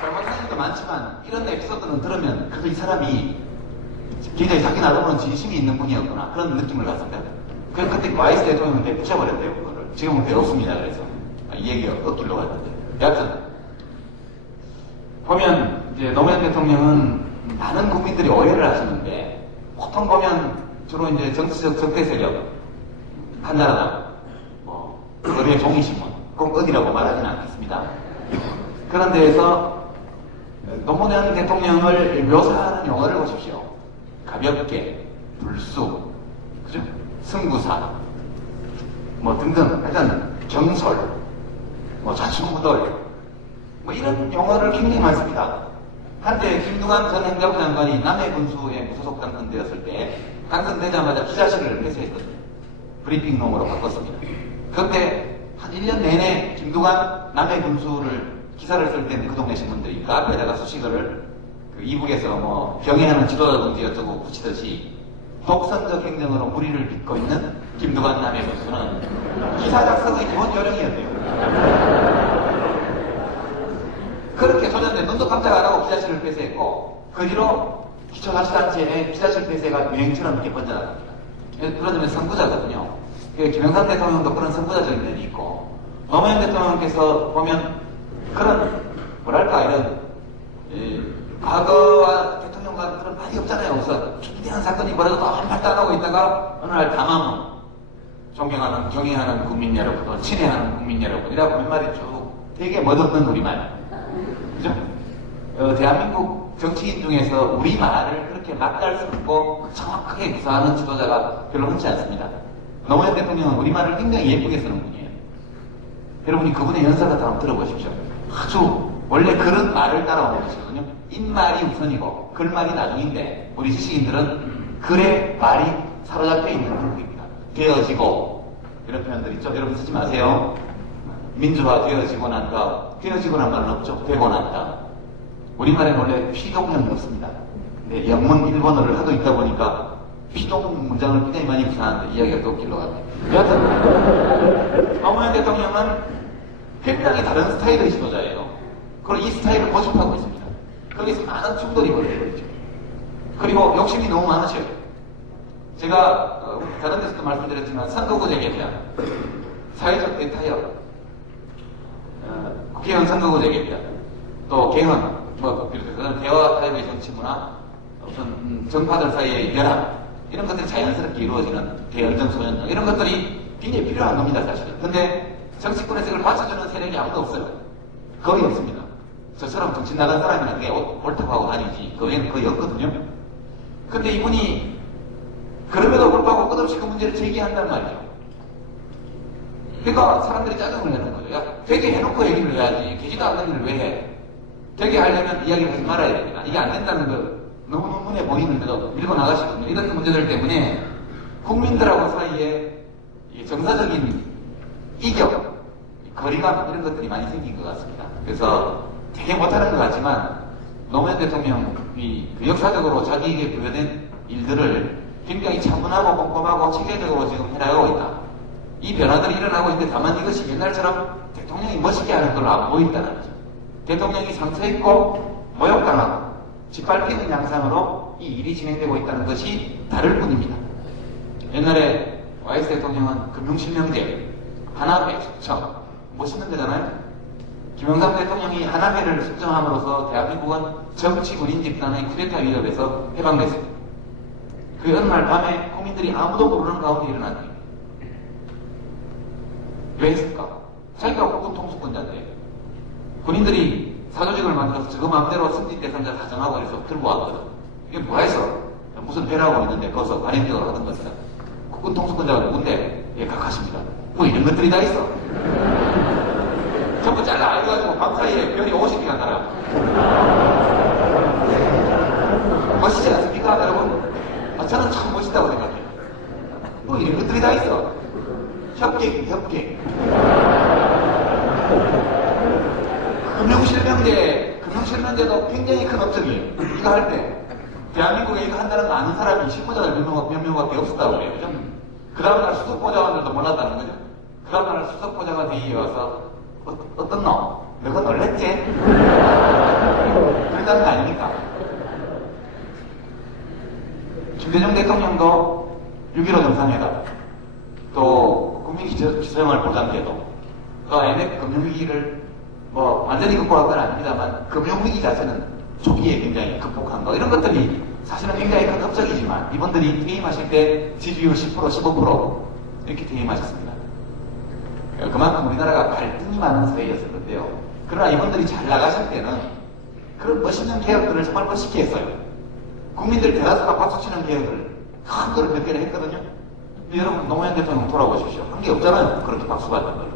잘못한 일도 많지만 이런 에피소드는 들으면 그래도 이 사람이 굉장히 자기 나름으로는 진심이 있는 분이었구나 그런 느낌을 갖습니다. 그때 YS 대통령은 부셔버렸대요. 그거를. 지금은 배웠습니다. 그래서 이 얘기가 엇들려고 했는데 여하튼 보면 이제 노무현 대통령은 많은 국민들이 오해를 하시는데 보통 보면 주로 이제 정치적 적대 세력 한나라당 거리의 종이신문, 꼭 어디라고 말하지는 않겠습니다. 그런 데에서 노무현 대통령을 묘사하는 용어를 보십시오. 가볍게, 불수, 그죠? 승부사, 뭐 등등, 하여튼 경솔, 뭐 좌충우돌, 뭐 이런 용어를 굉장히 많이 씁니다. 한때 김두관 전 행정부 장관이 남해군수에 무소속 당선되었을 때 당선되자마자 기자실을 폐쇄했거든요. 브리핑룸으로 바꿨습니다. 그런데 한 1년 내내 김두관 남해군수를 기사를 쓸 때는 그 동네 신문들이 그 앞에다가 수식어를 그 이북에서 뭐 병행하는 지도자든지 어쩌고 붙이듯이 독선적 행정으로 무리를 빚고 있는 김두관 남해군수는 기사 작성의 기본 요령이었대요. 그렇게 소년대 눈도 깜짝 안 하고 기자실을 폐쇄했고 그 뒤로 기초자치단체의 기자실 폐쇄가 유행처럼 이렇게 번져나갑니다. 그런 점에서 선구자거든요. 김영삼 대통령도 그런 선구자적인 면이 있고 노무현 대통령께서 보면 그런 뭐랄까 이런 과거와 대통령과 그런 말이 없잖아요. 그래서 중대한 사건이 벌어져도 한 발도 안 하고 있다가 어느 날 담화문 존경하는 경애하는 국민 여러분 또 친애하는 국민 여러분이라고 몇 쭉 되게 멋없는 우리말 그죠? 대한민국 정치인 중에서 우리말을 그렇게 맛깔스럽고 정확하게 구사하는 지도자가 별로 흔치 않습니다. 노무현 대통령은 우리말을 굉장히 예쁘게 쓰는 분이에요. 여러분이 그분의 연설 같은 거 한번 들어보십시오. 아주 원래 그런 말을 따라오는 것이거든요. 입말이 우선이고 글말이 나중인데 우리 지식인들은 글에 말이 사로잡혀 있는 한국입니다. 되어지고 이런 표현들 있죠. 여러분 쓰지 마세요. 민주화 되어지고 난다. 되어지고 난 말은 없죠. 되고 난다. 우리말에는 원래 피동형이 없습니다. 근데 영문 일본어를 하도 있다 보니까 피동 문장을 굉장히 많이 구사하는데 이야기가 또 길러 갑니다. 여하튼 노무현 대통령은 굉장히 다른 스타일의 지도자예요. 그리고 이 스타일을 고집하고 있습니다. 거기서 많은 충돌이 벌어지고 있죠. 그리고 욕심이 너무 많으셔요. 제가 다른 데서도 말씀드렸지만 선거구제 개편, 사회적 대타협, 국회의원 선거구제 개편, 또 개헌, 뭐 비롯해서 대화 타협의 정치문화, 우선 정파들 사이의 연합 이런 것들이 자연스럽게 이루어지는 대연정소년 이런 것들이 굉장히 필요한 겁니다 사실은. 근데 정치권에서 이걸 받쳐주는 세력이 아무도 없어요. 거의 없습니다. 저처럼 정치 나간 사람이나 그게 옳다고 하고 다니지 그 외에는 거의 없거든요. 근데 이분이 그럼에도 불구하고 끝없이 그 문제를 제기한단 말이죠. 그러니까 사람들이 짜증을 내는 거죠. 야, 되게 해놓고 얘기를 해야지. 되지도 않는 일을 왜 해? 되게 하려면 이야기를 하지 말아야 됩니다. 이게 안 된다는 거 너무 눈에 보이는데도 밀고 나가시거든요. 이런 문제들 때문에 국민들하고 사이에 정서적인 이격, 거리감 이런 것들이 많이 생긴 것 같습니다. 그래서 되게 못하는 것 같지만 노무현 대통령이 그 역사적으로 자기에게 부여된 일들을 굉장히 차분하고 꼼꼼하고 체계적으로 지금 해나가고 있다. 이 변화들이 일어나고 있는데 다만 이것이 옛날처럼 대통령이 멋있게 하는 걸로 안 보인다는 거죠. 대통령이 상처있고 모욕당하고 짓밟히는 양상으로 이 일이 진행되고 있다는 것이 다를 뿐입니다. 옛날에 YS 대통령은 금융실명제, 하나회 숙청 멋있는 데잖아요. 김영삼 대통령이 하나회를 숙정함으로써 대한민국은 정치 군인 집단의 쿠데타 위협에서 해방됐습니다. 그 어느 날 밤에 국민들이 아무도 모르는 가운데 일어난 일입니다. 왜 했을까? 자기가 국군 통수권자인데 군인들이 사조직을 만들어서 저거 마음대로 승진 대상자 사정하고 해서 들고 왔거든. 이게 뭐가 있어? 무슨 배라고 있는데 거기서 관행적으로 하던 것이다. 국군 통수권자가 누군데? 예, 각하십니다. 뭐 이런 것들이 다 있어. 전부 잘라 알려가지고 밤사이에 별이 50개가 날아. 멋있지 않습니까, 여러분? 저는 참 멋있다고 생각해요. 뭐 이런 것들이 다 있어. 협객. 금융실명제도 굉장히 큰 업적이에요. 이거 할 때. 대한민국에 이거 한다는 거 아는 사람이 실무자들 몇 명밖에 없었다고 그래요. 그죠? 그 다음날 수석보좌관들도 몰랐다는 거죠. 그 다음날 수석보좌관 회의에 와서 어떤 너? 너가 놀랬지? 그랬다는 거 아닙니까? 김대중 대통령도 6.15 정상회담, 또 국민기초생활 보장제도, 또 IMF 금융위기를 뭐 완전히 극복한 건 아닙니다만 금융위기 자체는 초기에 굉장히 극복한 거 이런 것들이 사실은 굉장히 큰 업적이지만 이분들이 퇴임하실 때 지지율 10% 15% 이렇게 퇴임하셨습니다. 그만큼 우리나라가 갈등이 많은 사회였을 건데요. 그러나 이분들이 잘 나가실 때는 그런 멋있는 개혁들을 정말 멋있게 했어요. 국민들 대다수가 박수치는 개혁을 큰 거를 몇 개를 했거든요. 근데 여러분 노무현 대통령 돌아보십시오. 한 게 없잖아요. 그렇게 박수 받는 걸.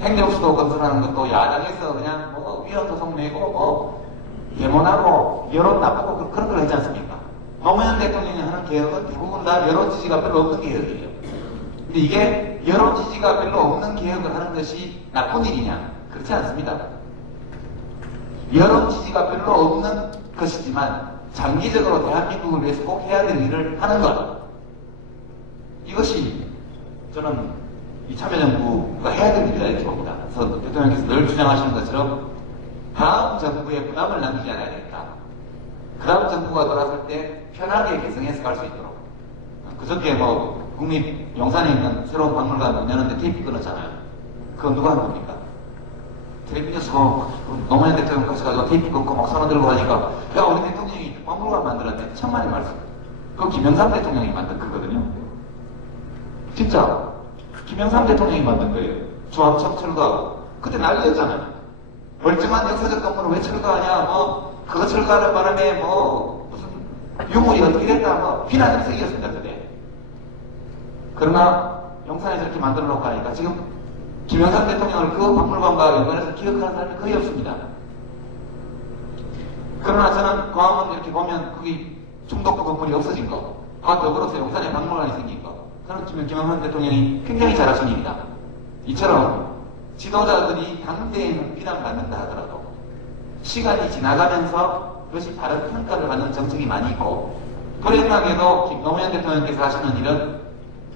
행정수도 건설하는 것도 야당에서 그냥 뭐 위헌 소송 내고 뭐 예문하고 여론 나쁘고 그런 걸 하지 않습니까? 노무현 대통령이 하는 개혁은 대부분 다 여론 지지가 별로 없는 개혁이에요. 근데 이게 여론 지지가 별로 없는 개혁을 하는 것이 나쁜 일이냐? 그렇지 않습니다. 여론 지지가 별로 없는 것이지만 장기적으로 대한민국을 위해서 꼭 해야 될 일을 하는 것. 이것이 저는 이 참여정부가 해야 될 일이다 이렇게 봅니다. 그래서 대통령께서 늘 주장하시는 것처럼 다음 정부에 부담을 남기지 않아야 되겠다. 그 다음 정부가 돌아설 때 편하게 개성해서 갈 수 있도록. 그저께 뭐 국립 용산에 있는 새로운 박물관 문 여는데 테이프 끊었잖아요. 그건 누가 한 겁니까? 텔레비전에서 노무현 대통령 가셔가지고 테이프 끊고 막 손을 들고 하니까 야 우리 대통령이 박물관 만들었네. 천만의 말씀. 그거 김영삼 대통령이 만든 거거든요. 진짜 김영삼 대통령이 만든 거예요. 조합청 철거하고. 그때 난리였잖아요. 멀쩡한 역사적 건물을 왜 철거하냐, 뭐, 그거 철거하는 바람에 뭐, 무슨, 유물이 어떻게 됐다, 뭐, 비난 정책이었습니다, 그때. 그러나, 용산에 저렇게 만들어 놓고 하니까 지금, 김영삼 대통령을 그 박물관과 연관해서 기억하는 사람이 거의 없습니다. 그러나 저는 광화문 이렇게 보면, 거기 충독구 건물이 없어진 거, 그와 더불어서 용산에 박물관이 생긴 거, 저는 지금 김영삼 대통령이 굉장히 잘하신 일이다. 이처럼, 지도자들이 당대에는 비난받는다 하더라도 시간이 지나가면서 그것이 바른 평가를 받는 정책이 많이 있고 불행하게도 노무현 대통령께서 하시는 일은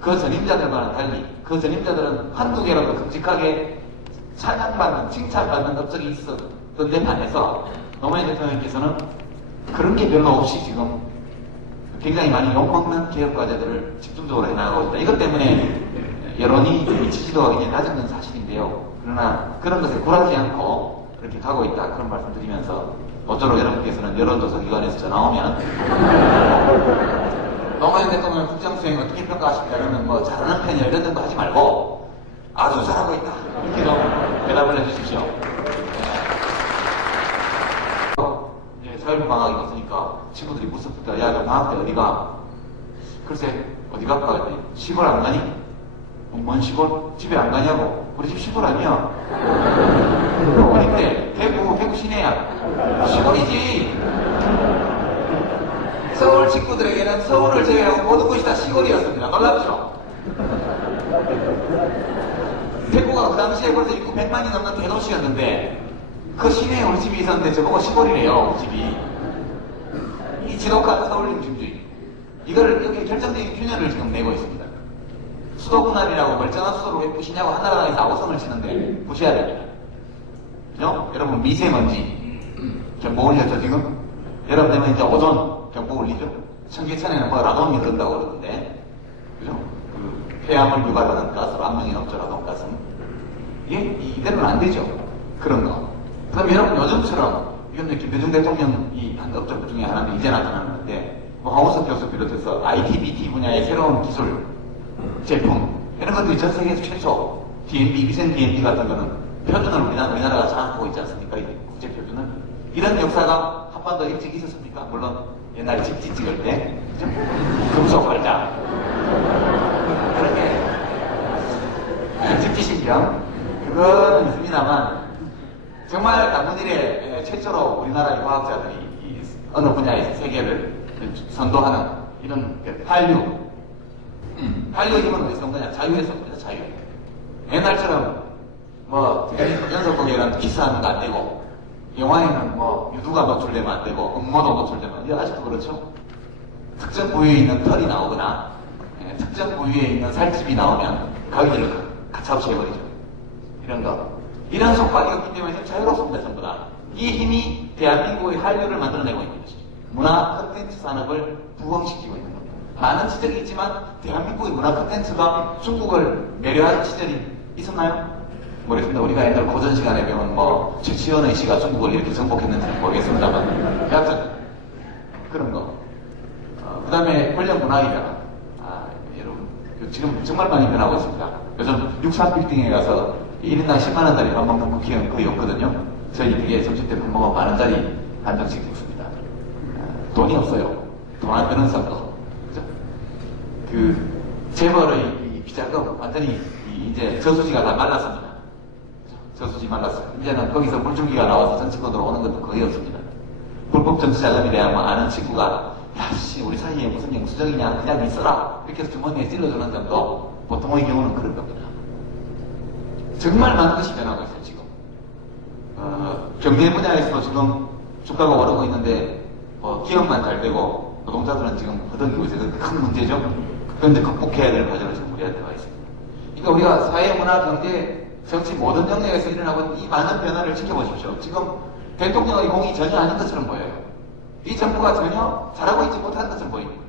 그 전임자들과는 달리 그 전임자들은 한두 개라도 끔찍하게 찬양받는 칭찬받는 업적이 있었던 데 반해서 노무현 대통령께서는 그런 게 별로 없이 지금 굉장히 많이 욕먹는 개혁 과제들을 집중적으로 해나가고 있다. 이것 때문에 여론이 지지도가 굉장히 낮은 건 사실인데요. 그러나 그런 것에 굴하지 않고 그렇게 가고 있다. 그런 말씀 드리면서 모쪼록 여러분께서는 여론조사 기관에서 전화 오면 노무현 대통령 국정수행 어떻게 평가하십니까? 그러면 뭐 잘하는 편이야 이런 정도 하지 말고 아주 잘하고 있다. 이렇게 좀 대답을 해주십시오. 이제 사회부 방학이 있으니까 친구들이 무섭다. 야, 너 방학 때 어디 가? 글쎄 어디 갈까? 했더니 시골 안 가니? 뭔 시골? 집에 안 가냐고? 우리 집 시골 아니야. 어린데 대구 시내야. 시골이지. 서울 친구들에게는 서울을 제외하고 모든 곳이 다 시골이었습니다. 놀랍죠? 대구가 그 당시에 벌써 인구 100만이 넘는 대도시였는데 그 시내에 우리 집이 있었는데 저보고 시골이래요. 우리 집이. 이 지독한 서울 중심주의. 이거를 여기 결정적인 균열을 지금 내고 있습니다. 수도분할이라고 멀쩡한 수도를 왜 부시냐고 한나라당에서 아우성을 치는데 부셔야 됩니다. 그죠? 여러분 미세먼지 경보 올렸죠 지금? 여러분 되면 이제 오존 경보 올리죠? 청계천에는 뭐 라돈이 흐른다고 그러던데 그죠? 그 폐암을 유발하는 가스로 암명이 넘죠 라돈가스. 이게 이대로는 안 되죠. 그런 거. 그럼 여러분 요즘처럼 이건 김대중 대통령이 한 업적 중에 하나인데 이제 나타나는 건데 뭐 황우석 교수 비롯해서 IT, BT 분야의 새로운 기술 제품 이런 것들이 전 세계에서 최초 DNB, 위생 DNB 같은 거는 표준을 우리나라가 장악하고 있지 않습니까? 국제 표준을. 이런 역사가 한 번 더 일찍 있었습니까? 물론 옛날에 집지 찍을 때 금속 발자 그렇게 집지 신경 그거는 있습니다만 정말 남문일에 최초로 우리나라의 과학자들이 이 어느 분야의 세계를 선도하는 이런 한류 한류의 힘은 어디서 온 거냐? 자유에서 온 거죠, 자유. 옛날처럼 뭐 연속곡에는 키스하는 거 안 되고 영화에는 뭐 유두가 노출되면 안 되고 음모도 노출되면 이게 아직도 그렇죠? 특정 부위에 있는 털이 나오거나 특정 부위에 있는 살집이 나오면 가위를 가차없이 해버리죠. 이런 거. 이런 속박이 없기 때문에 지금 자유롭습니다, 전부 다. 이 힘이 대한민국의 한류를 만들어내고 있는 것이죠. 문화 콘텐츠 산업을 부흥시키고 있는 겁니다. 많은 지적이 있지만 대한민국의 문화 콘텐츠가 중국을 매료하는 시절이 있었나요? 모르겠습니다. 우리가 옛날 고전 시간에 배운 뭐 최치원의 시가 중국을 이렇게 정복했는지는 모르겠습니다만 여하튼 그런 거. 그 다음에 권력 문화의 변화. 여러분 지금 정말 많이 변하고 있습니다. 요즘 63빌딩에 가서 1인당 10만원짜리 밥 먹는 국회의원 거의 없거든요. 저희 되게 점심때 밥 먹어 만원짜리 한정식 먹습니다. 돈이 없어요. 돈 안 드는 선거. 그죠? 재벌의 이 비자금 완전히 이제 저수지가 다 말랐습니다. 저수지 말랐어요. 이제는 거기서 물줄기가 나와서 정치권으로 오는 것도 거의 없습니다. 불법 정치자금에 대한 아는 친구가 야씨 우리 사이에 무슨 영수증이냐 그냥 있어라 이렇게 해서 주머니에 찔러주는 정도 보통의 경우는 그럴 겁니다. 정말 많은 것이 변하고 있어요 지금. 경제 분야에서도 지금 주가가 오르고 있는데 기업만 잘 되고 노동자들은 지금 허덕이고 있어서 큰 문제죠. 그런데 극복해야 될 과정을 지금 우리한테 와 있습니다. 그러니까 우리가 사회, 문화, 경제, 정치 모든 영역에서 일어나고 있는 이 많은 변화를 지켜보십시오. 지금 대통령의 공이 전혀 아닌 것처럼 보여요. 이 정부가 전혀 잘하고 있지 못한 것처럼 보입니다.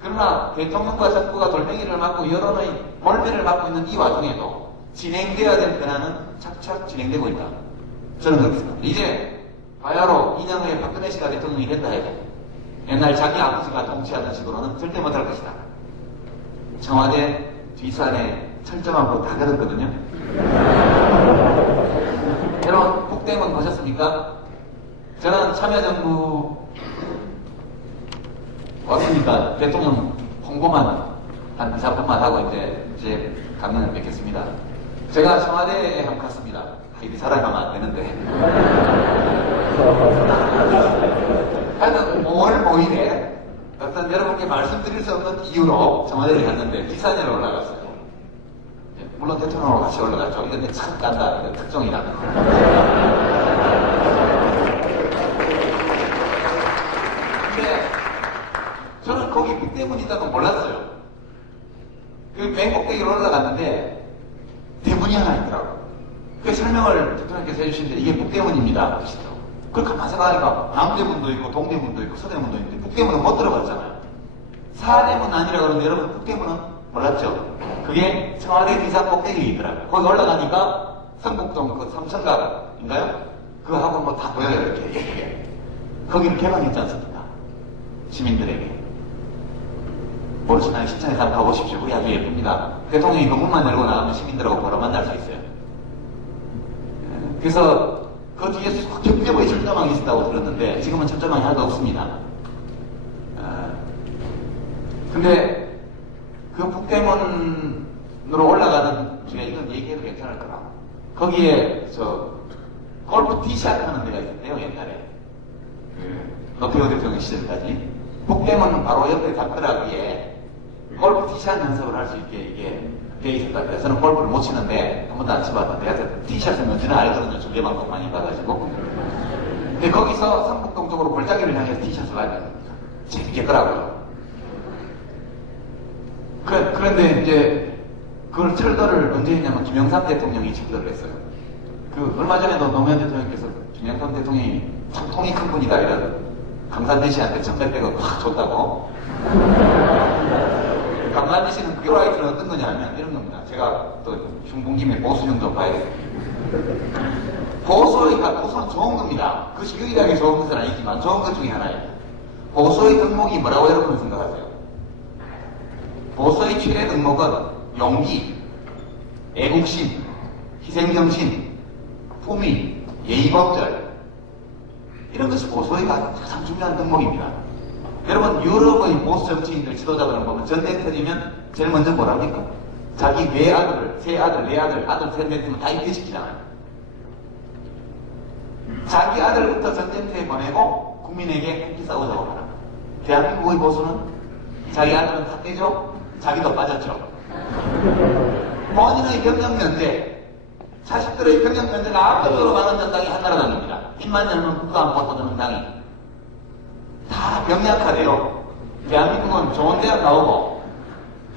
그러나 대통령과 정부가 돌멩이를 맞고 여론의 몰매를 맞고 있는 이 와중에도 진행돼야 될 변화는 착착 진행되고 있다. 저는 그렇게 생각합니다. 이제 바야로 2년 후에 박근혜 씨가 대통령이 된다 해도 옛날 자기 아버지가 통치하던 식으로는 절대 못할 것이다. 청와대 뒷산에 철저하고 다 그랬거든요. 여러분 북대문 보셨습니까? 저는 참여정부 왔으니까 대통령 홍보만 한 2, 3분만 하고 이제 강연을 뵙겠습니다. 제가 청와대에 한번 갔습니다. 이리 살아가면 안 되는데. 하여튼 5월 5일에 어떤 여러분께 말씀드릴 수 없는 이유로 청와대를 갔는데 뒷산으로 올라갔어요. 물론 대통령으로 같이 올라갔죠. 이건 내 참 깐다. 이건 특종이다. 근데 저는 거기 북대문이라고 몰랐어요. 그 맨 꼭대기로 올라갔는데 대문이 하나 있더라고요. 그 설명을 대통령께서 해주시는데 이게 북대문입니다. 그러시더라고요. 그걸 가만히 생각하니까 남대문도 있고 동대문도 있고 서대문도 있는데 북대문은 못 들어갔잖아요. 사대문 아니라 그러는데 여러분 북대문은 몰랐죠? 그게 청와대 뒷산 꼭대기에 있더라고요. 거기 올라가니까 성북동 그 삼천각인가요? 그거 하고 뭐 다 보여요 이렇게. 거기를 개방했지 않습니까? 시민들에게. 모르시나요? 신청해서 한번 가보십시오. 우리 아주 예쁩니다. 대통령이 건물만 열고 나가면 시민들하고 바로 만날 수 있어요. 그래서 그 뒤에 겹겹이 철조망이 있었다고 들었는데 지금은 철조망이 하나도 없습니다. 근데 그 북대문으로 올라가는 중에 이건 얘기해도 괜찮을 거라. 거기에 골프 티샷 하는 데가 있었대요 옛날에. 노태우 대통령 시절까지. 북대문 바로 옆에 담벼락위에 골프 티샷 연습을 할 수 있게 이게 돼 있었다. 그래서 저는 골프를 못 치는데 한 번도 안 쳐봤는데 하여튼 티샷은 뭔지는 알거든요. 중계방송 많이 봐가지고. 근데 거기서 성북동 쪽으로 골짜기를 향해서 티샷을 하는 겁니다. 재밌겠더라고요. 그런데 이제 그걸 철거를 언제 했냐면 김영삼 대통령이 철거를 했어요. 얼마 전에도 노무현 대통령께서 김영삼 대통령이 참 통이 큰 분이다 이런 강산대 씨한테 1,100백을 확 줬다고. 강산대 씨는 그 라이트를 어떤 거냐면 이런 겁니다. 제가 또 흉봉김에 보수형 좀 봐야겠어요. 보수는 좋은 겁니다. 그것이 유일하게 좋은 것은 아니지만 좋은 것 중에 하나예요. 보수의 덕목이 뭐라고 여러분 생각하세요? 보수의 최대 덕목은 용기, 애국심, 희생정신, 품위, 예의범절 이런 것이 보수의 가장 중요한 덕목입니다. 여러분 유럽의 보수 정치인들 지도자들을 보면 전쟁 터지면 제일 먼저 뭐랍니까? 자기 외아들을, 세아들, 내아들, 아들, 셋, 넷 다 입대시키잖아요. 자기 아들부터 전쟁터에 보내고 국민에게 함께 싸우자고 말합니다. 대한민국의 보수는 자기 아들은 다 떼죠? 자기도 빠졌죠. 본인의 병력면제, 자식들의 병력면제가 압도적으로 많은 정당이 한나라당입니다. 입만 열면 국가안보보장당이 다 병약하대요. 대한민국은 좋은 대학 나오고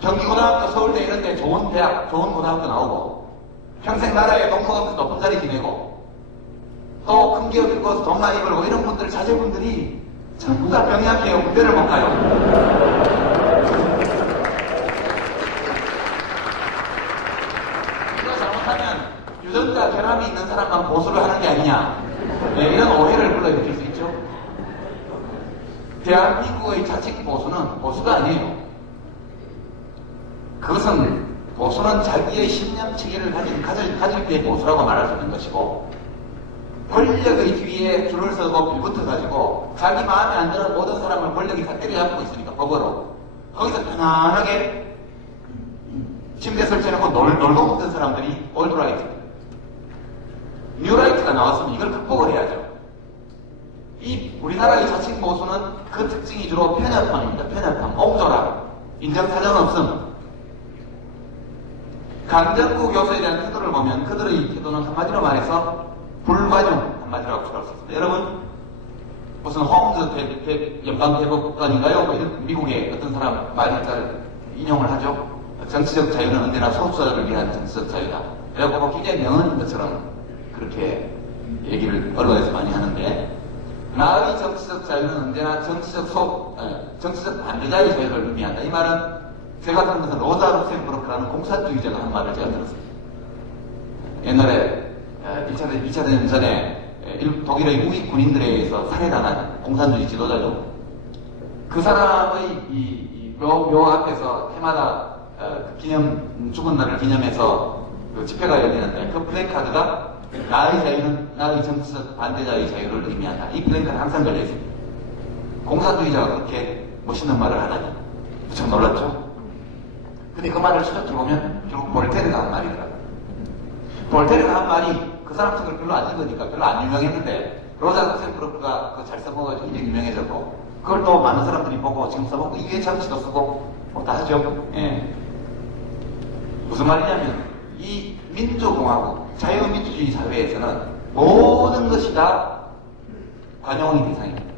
경기고등학교, 서울대 이런 데 좋은 대학, 좋은 고등학교 나오고 평생 나라에 농무업에서 높은 자리 지내고 또 큰 기업 일고서 돈 많이 벌고 이런 분들, 자제분들이 전부 다 병약해요. 군대를 못 가요. 이거 잘못하면 유전자 결함이 있는 사람만 보수를 하는 게 아니냐. 네, 이런 오해를 불러일으킬 수 있죠. 대한민국의 자식 보수는 보수가 아니에요. 그것은 보수는 자기의 신념 체계를 가질 때 보수라고 말할 수 있는 것이고, 권력의 뒤에 줄을 서고 빌붙어가지고 자기 마음에 안 드는 모든 사람을 권력이 다 때려잡고 있으니까 법으로 거기서 편안하게 침대 설치해놓고 놀고 먹던 사람들이 올드라이트, 뉴라이트가 나왔으면 이걸 극복을 해야죠. 이 우리나라의 자칭 보수는 그 특징이 주로 편협함입니다. 편협함, 옹졸함, 인정사정 없음. 강정구 교수에 대한 태도를 보면 그들의 태도는 한마디로 말해서 불관용, 한마디로 표현할 수 있습니다. 여러분, 무슨 홈즈 연방대법관인가요? 뭐 미국의 어떤 사람 말을 인용을 하죠. 정치적 자유는 언제나 소수자를 위한 정치적 자유다. 그래갖고 굉장히 명언인 것처럼 그렇게 얘기를 언론에서 많이 하는데, 나의 정치적 자유는 언제나 정치적 반대자의 자유를 의미한다. 이 말은 제가 들은 것은 로자 루셈부르크라는 공산주의자가 한 말을 제가 들었습니다. 옛날에 2차 대전 전에 독일의 우익 군인들에 의해서 살해당한 공산주의 지도자죠. 그 사람의 묘 앞에서 해마다 죽은 날을 기념해서 그 집회가 열리는데, 그 플래카드가 나의 자유는 나의 정치적 반대자의 자유를 의미한다. 이 플래카드 항상 걸려 있습니다. 공산주의자가 그렇게 멋있는 말을 하다니 참 놀랐죠. 근데 그 말을 추적해보면 결국 볼테르가 한 말이더라고요. 볼테르가 한 말이 그 사람 책을 별로 안 읽으니까 별로 안 유명했는데, 로자 루셈부르크가 그거 잘 써먹어가지고 굉장히 유명해졌고, 그걸 또 많은 사람들이 보고 지금 써먹고, 이게 정치도 쓰고 뭐 다 하죠. 예. 무슨 말이냐면, 이 민주공화국, 자유민주주의 사회에서는 모든 것이 다 관용의 대상입니다.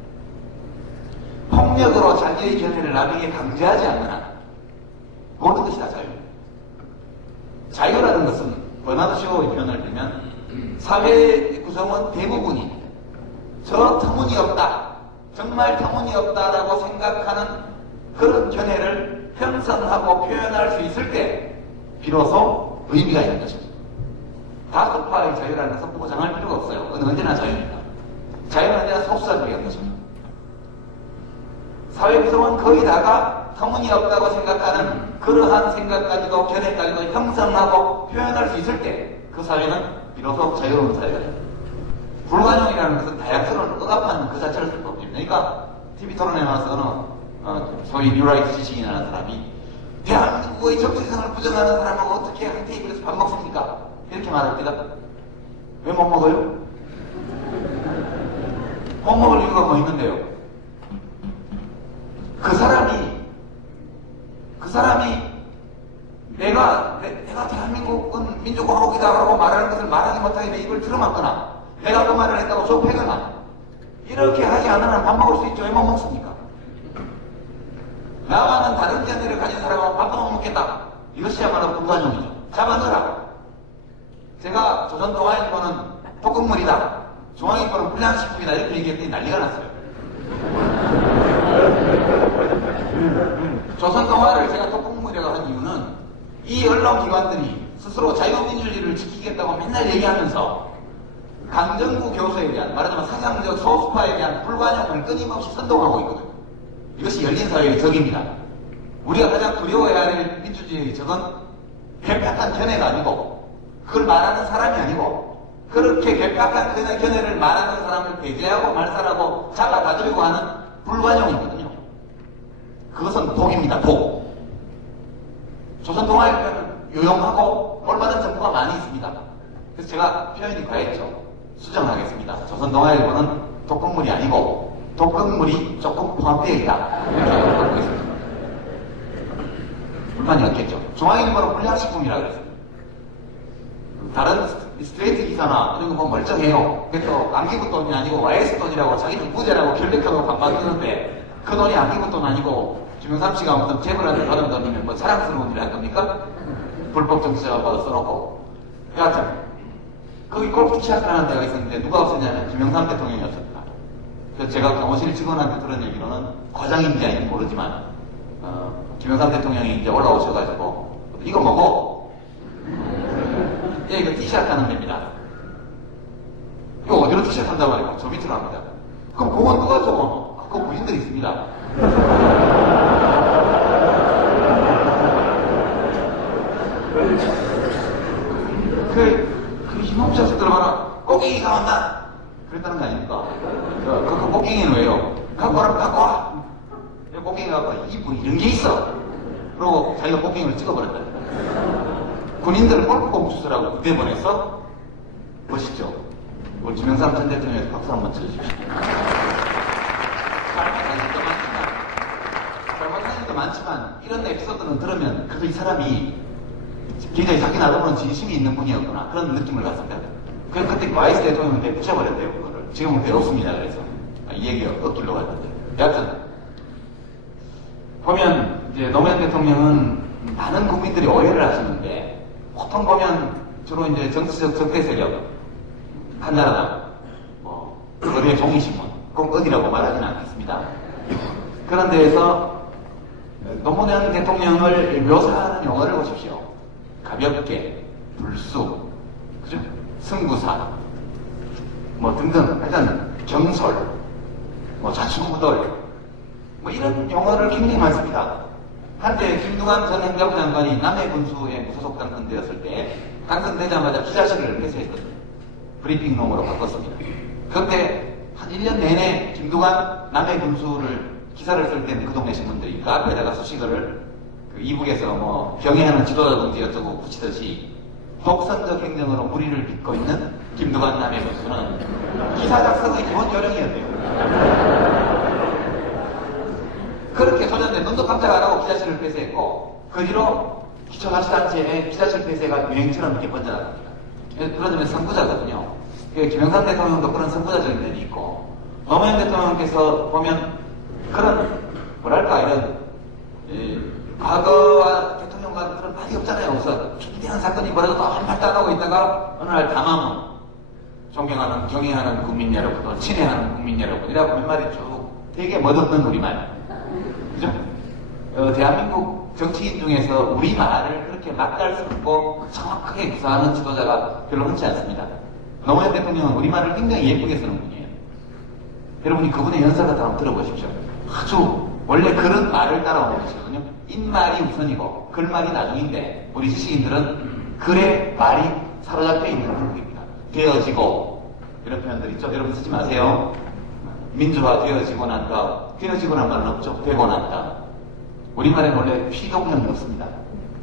폭력으로 자기의 견해를 남에게 강제하지 않는 한 모든 것이 다 자유입니다. 자유라는 것은 버나드 쇼의 표현을 들면 사회의 구성원 대부분이 저 터무니없다, 정말 터무니없다라고 생각하는 그런 견해를 형성하고 표현할 수 있을 때 비로소 의미가 있는 것입니다. 다수파의 자유라는 것은 보장할 필요가 없어요. 그건 언제나 자유입니다. 자유는 언제나 소수자를 위한 것입니다. 사회 구성원 거의 다가 터무니없다고 생각하는 그러한 생각까지도 견해까지도 형성하고 표현할 수 있을 때 그 사회는 비로소 자유로운 사회가 됩니다. 불관용이라는 것은 다양성을 억압하는 그 자체를 쓸 수 없습니다. 그러니까 TV 토론에 나와서 소위 뉴라이트 지식인이라는 사람이 대한민국의 정체성을 부정하는 사람하고 어떻게 한 테이블에서 밥 먹습니까? 이렇게 말합니다. 왜 못 먹어요? 못 먹을 이유가 뭐 있는데요? 그 사람이 내가 대한민국은 민주공화국이다 하고 말하는 것을 말하지 못하게 내 입을 틀어막거나, 내가 그 말을 했다고 좁혀거나 이렇게 하지 않으면 밥 먹을 수 있죠. 왜 못 먹습니까? 나와는 다른 견해를 가진 사람하고 밥도 못 먹겠다. 이것이야말로 불관용이죠. 잡아넣으라. 제가 조선동아일보는 독극물이다, 중앙일보는 불량식품이다 이렇게 얘기했더니 난리가 났어요. 조선동아를 제가 독극물이라고 한 이유는 이 언론기관들이 스스로 자유민주주의를 지키겠다고 맨날 얘기하면서 강정구 교수에 대한, 말하자면 사상적 소수파에 대한 불관용을 끊임없이 선동하고 있거든요. 이것이 열린사회의 적입니다. 우리가 가장 두려워해야 될 민주주의의 적은 괴팍한 견해가 아니고, 그걸 말하는 사람이 아니고, 그렇게 괴팍한 견해를 말하는 사람을 배제하고 말살하고 잡아다주려고 하는 불관용이거든요. 그것은 독입니다. 독. 조선동아일보는 유용하고 올바른 정보가 많이 있습니다. 그래서 제가 표현이 과했죠. 수정하겠습니다. 조선동아일보는 독극물이 아니고 독극물이 조금 포함되어 있다. 이렇게 하고 있습니다. 불만이 없겠죠. 중앙일보는 불량식품이라고 그랬어요. 다른 스트레이트 기사나 이런 거 보면 멀쩡해요. 그래서 안기부 돈이 아니고 YS 돈이라고 자기는 부자라고 결백하고 반박하는데, 그 돈이 안기부 돈 아니고 김영삼 씨가 무슨 재벌한테 받은 돈이면 뭐 자랑스러운 일을 할 겁니까? 불법 정치자가 받아 써놓고. 여하튼 거기 골프 시합을 하는 데가 있었는데 누가 없었냐면 김영삼 대통령이 없었다. 그래서 제가 경호실 직원한테 들은 얘기로는 과장인지 아닌지 모르지만 김영삼 대통령이 이제 올라오셔가지고 이거 먹어? 예, 이거 티샷 하는 데입니다. 이거 어디로 티샷 한단 말이고 저 밑으로 합니다. 그럼 그건 누가 적어? 그거 부인들이 있습니다. 그 힘없이 들어봐라. 꽃갱이가 온다. 그랬다는 거 아닙니까? 그 꽃갱이는 왜요? 갖고 와라, 갖고 와. 꽃갱이가 갖고 이 뭐 이런 게 있어. 그러고 자기가 꽃갱이를 찍어버렸다. 군인들을 골프공 주스라고 부대 보냈어? 멋있죠? 우리 김영삼 전 대통령에서 박수 한번 쳐주십시오. 잘못한 일도 많지만 이런 에피소드는 들으면 그래도 이 사람이 굉장히 자기 나름으로는 진심이 있는 분이었구나 그런 느낌을 받습니다. 그래서 그때 와이스 대통령한테 부셔버렸대요. 그거를. 지금은 외롭습니다. 그래서 이 얘기가 꺾길로 갔는데 여하튼 보면 이제 노무현 대통령은 많은 국민들이 오해를 하시는데 보통 보면 주로 이제 정치적 적대 세력 한나라당 거리의 종이신문 꼭 어디라고 말하지는 않겠습니다. 그런 데에서 노무현 대통령을 묘사하는 용어를 보십시오. 가볍게, 불수, 그죠? 승부사, 뭐 등등, 하여튼 경솔, 뭐 좌충우돌, 뭐 이런 용어를 굉장히 많이 씁니다. 한때 김두관 전 행정부 장관이 남해군수에 무소속 당선되었을 때 당선되자마자 기자실을 폐쇄했거든요. 브리핑룸으로 바꿨습니다. 그때 한 1년 내내 김두관 남해군수를 기사를 쓸 때는 그 동네 신문들이 그 앞에다가 수식어를 그 이북에서 뭐 경애하는 지도자든지 어쩌고 붙이듯이 독선적 행정으로 무리를 빚고 있는 김두관 남해군수는 기사 작성의 기본 요령이었대요. 그렇게 소년들 눈도 깜짝 안 하고 기자실을 폐쇄했고 그 뒤로 기초자치단체의 기자실 폐쇄가 유행처럼 이렇게 번져나갑니다. 그런 점에서 선구자거든요. 김영삼 대통령도 그런 선구자적인 면이 있고 노무현 대통령께서 보면 그런 뭐랄까 이런 과거와 대통령과 그런 말이 없잖아요. 그래서 중대한 사건이 벌어져도 아무 말도 안 하고 있다가 어느 날 담화문 존경하는 경애하는 국민 여러분 친애하는 국민 여러분 이라고 몇 마디 쭉 되게 멋없는 우리말 그죠? 대한민국 정치인 중에서 우리말을 그렇게 맛깔스럽고 정확하게 구사하는 지도자가 별로 흔치 않습니다. 노무현 대통령은 우리말을 굉장히 예쁘게 쓰는 분이에요. 여러분이 그분의 연설 같은 거 한번 들어보십시오. 아주 원래 그런 말을 따라오는 것이거든요. 인말이 우선이고 글말이 나중인데 우리 지식인들은 글의 말이 사로잡혀 있는 한국입니다. 되어지고 이런 표현들 있죠. 여러분 쓰지 마세요. 민주화 되어지고 난 다음 되어지고 난 말은 없죠. 되고 난 다음 우리말에는 원래 피동형이 없습니다.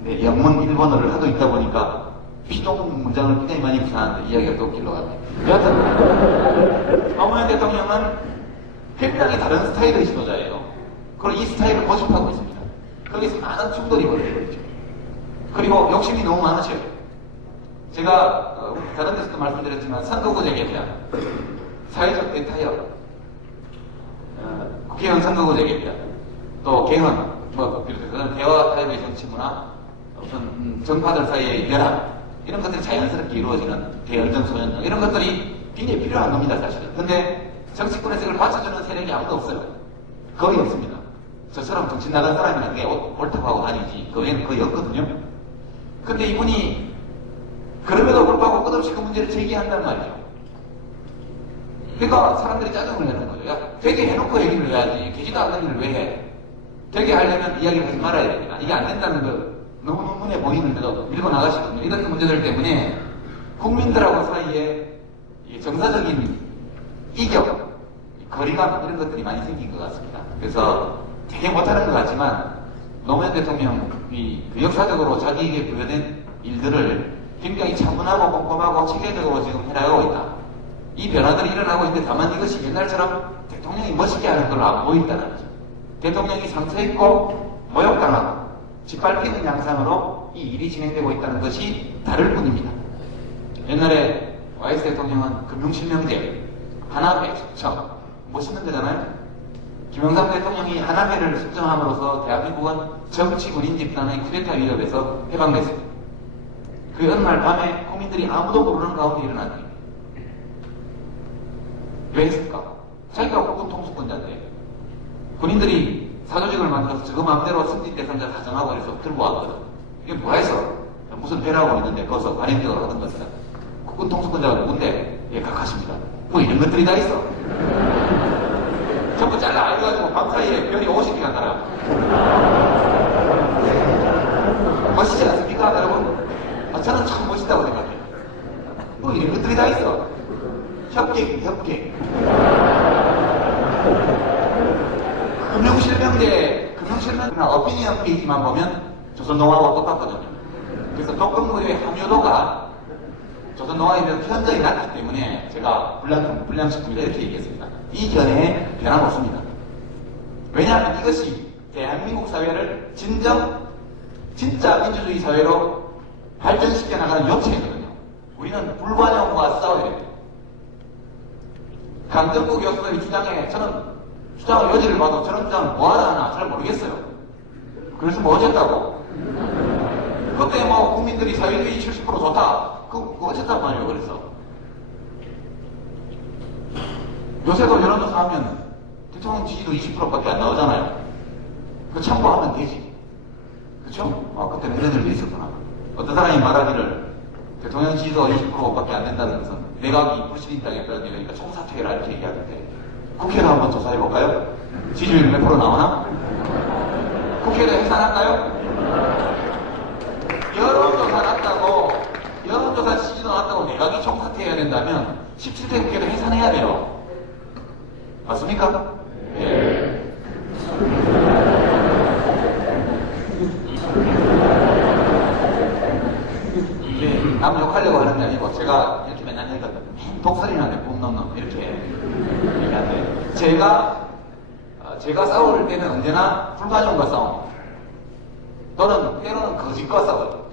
근데 영문 일본어를 하도 있다 보니까 피동 문장을 굉장히 많이 구사하는데 이야기가 또 길러 갔네요. 여하튼 노무현 대통령은 굉장히 다른 스타일의 지도자예요. 그리고 이 스타일을 고집하고 있습니다. 거기서 많은 충돌이 벌어지고 있죠. 그리고 욕심이 너무 많으셔요. 제가 다른 데서도 말씀드렸지만 선거구제 개편, 사회적 대타협, 국회의원 선거구제 개편, 또 개헌, 뭐 비롯해서 대화 타협의 정치문화, 우선 정파들 사이의 결합 이런 것들이 자연스럽게 이루어지는 대열전 소연정 이런 것들이 굉장히 필요한 겁니다 사실은. 근데 정치권에서 이걸 받쳐주는 세력이 아무도 없어요. 거의 없습니다. 저처럼 정신 나간 사람이나 그게 옳다고 하고 다니지 그 외에는 거의 없거든요. 근데 이분이 그럼에도 불구하고 끝없이 그 문제를 제기한단 말이죠. 그러니까 사람들이 짜증을 내는 거죠. 야, 되게 해놓고 얘기를 해야지. 되지도 않는 일을 왜 해? 되게 하려면 이야기를 하지 말아야 됩니다. 이게 안 된다는 거 너무 눈에 보이는데도 밀고 나가시거든요. 이런 문제들 때문에 국민들하고 사이에 정서적인 이격, 거리감 이런 것들이 많이 생긴 것 같습니다. 그래서 되게 못하는 것 같지만 노무현 대통령이 역사적으로 자기에게 부여된 일들을 굉장히 차분하고 꼼꼼하고 체계적으로 지금 해나가고 있다. 이 변화들이 일어나고 있는데 다만 이것이 옛날처럼 대통령이 멋있게 하는 걸로 안 보인다는 거죠. 대통령이 상처있고 모욕당하고 짓밟히는 양상으로 이 일이 진행되고 있다는 것이 다를 뿐입니다. 옛날에 와이스 대통령은 금융실명제, 하나회 숙청 멋있는 데잖아요. 김영삼 대통령이 하나회를 숙정함으로써 대한민국은 정치 군인 집단의 쿠데타 위협에서 해방됐습니다. 그 어느 날 밤에 국민들이 아무도 모르는 가운데 일어난 일입니다. 왜 했을까? 자기가 국군 통수권자인데 군인들이 사조직을 만들어서 저거 마음대로 승진 대상자 사정하고 해서 들고 왔거든. 이게 뭐 해서? 무슨 회라고 있는데 거기서 관행적으로 하던 것이다. 국군 통수권자가 누군데? 예, 각하십니다. 뭐 이런 것들이 다 있어. 전부 잘라 알려가지고 밤사이에 별이 50개가 나라. 멋있지 않습니까, 여러분? 저는 참 멋있다고 생각해요. 뭐 이런 것들이 다 있어. 협객. 금융실명제나 어피니언 페이지만 보면 조선농화하고 똑같거든요. 그래서 독극물의 함유도가 조선농화에 비해서 현저히 낮기 때문에 제가 불량식품이다 이렇게 얘기했습니다. 이 견해에 변함없습니다. 왜냐하면 이것이 대한민국 사회를 진짜 민주주의 사회로 발전시켜 나가는 요체거든요. 우리는 불관용과 싸워야 돼요. 강정구 교수의 주장에 저는 주장의 여지를 봐도 저런 주장을 뭐하다 하나 잘 모르겠어요. 그래서 뭐 어쨌다고? 그때 뭐 국민들이 사회주의 70% 좋다. 그거 어쨌단 말이에요. 그래서 요새도 여론조사 하면 대통령 지지도 20%밖에 안 나오잖아요. 그 참고하면 되지. 그쵸? 그때는 이런 일도 있었구나. 어떤 사람이 말하기를 대통령 지지도 20%밖에 안 된다는 것은 내각이 불신임당했다는 얘기니까 총사퇴해라 이렇게 얘기하는데 국회를 한번 조사해볼까요? 지지율 몇 프로 나오나? 국회를 해산할까요? 여론조사 지지도 났다고 내각이 총사퇴해야 된다면 17대 국회를 해산해야 돼요. 맞습니까? 네. 남 욕하려고 하는 게 아니고 제가 이렇게 맨날 하니까 독설이 나네 뿜넘넘 이렇게 얘기하는데 제가 싸울 때는 언제나 불가정과 싸웁니다. 또는 때로는 거짓과 싸워요.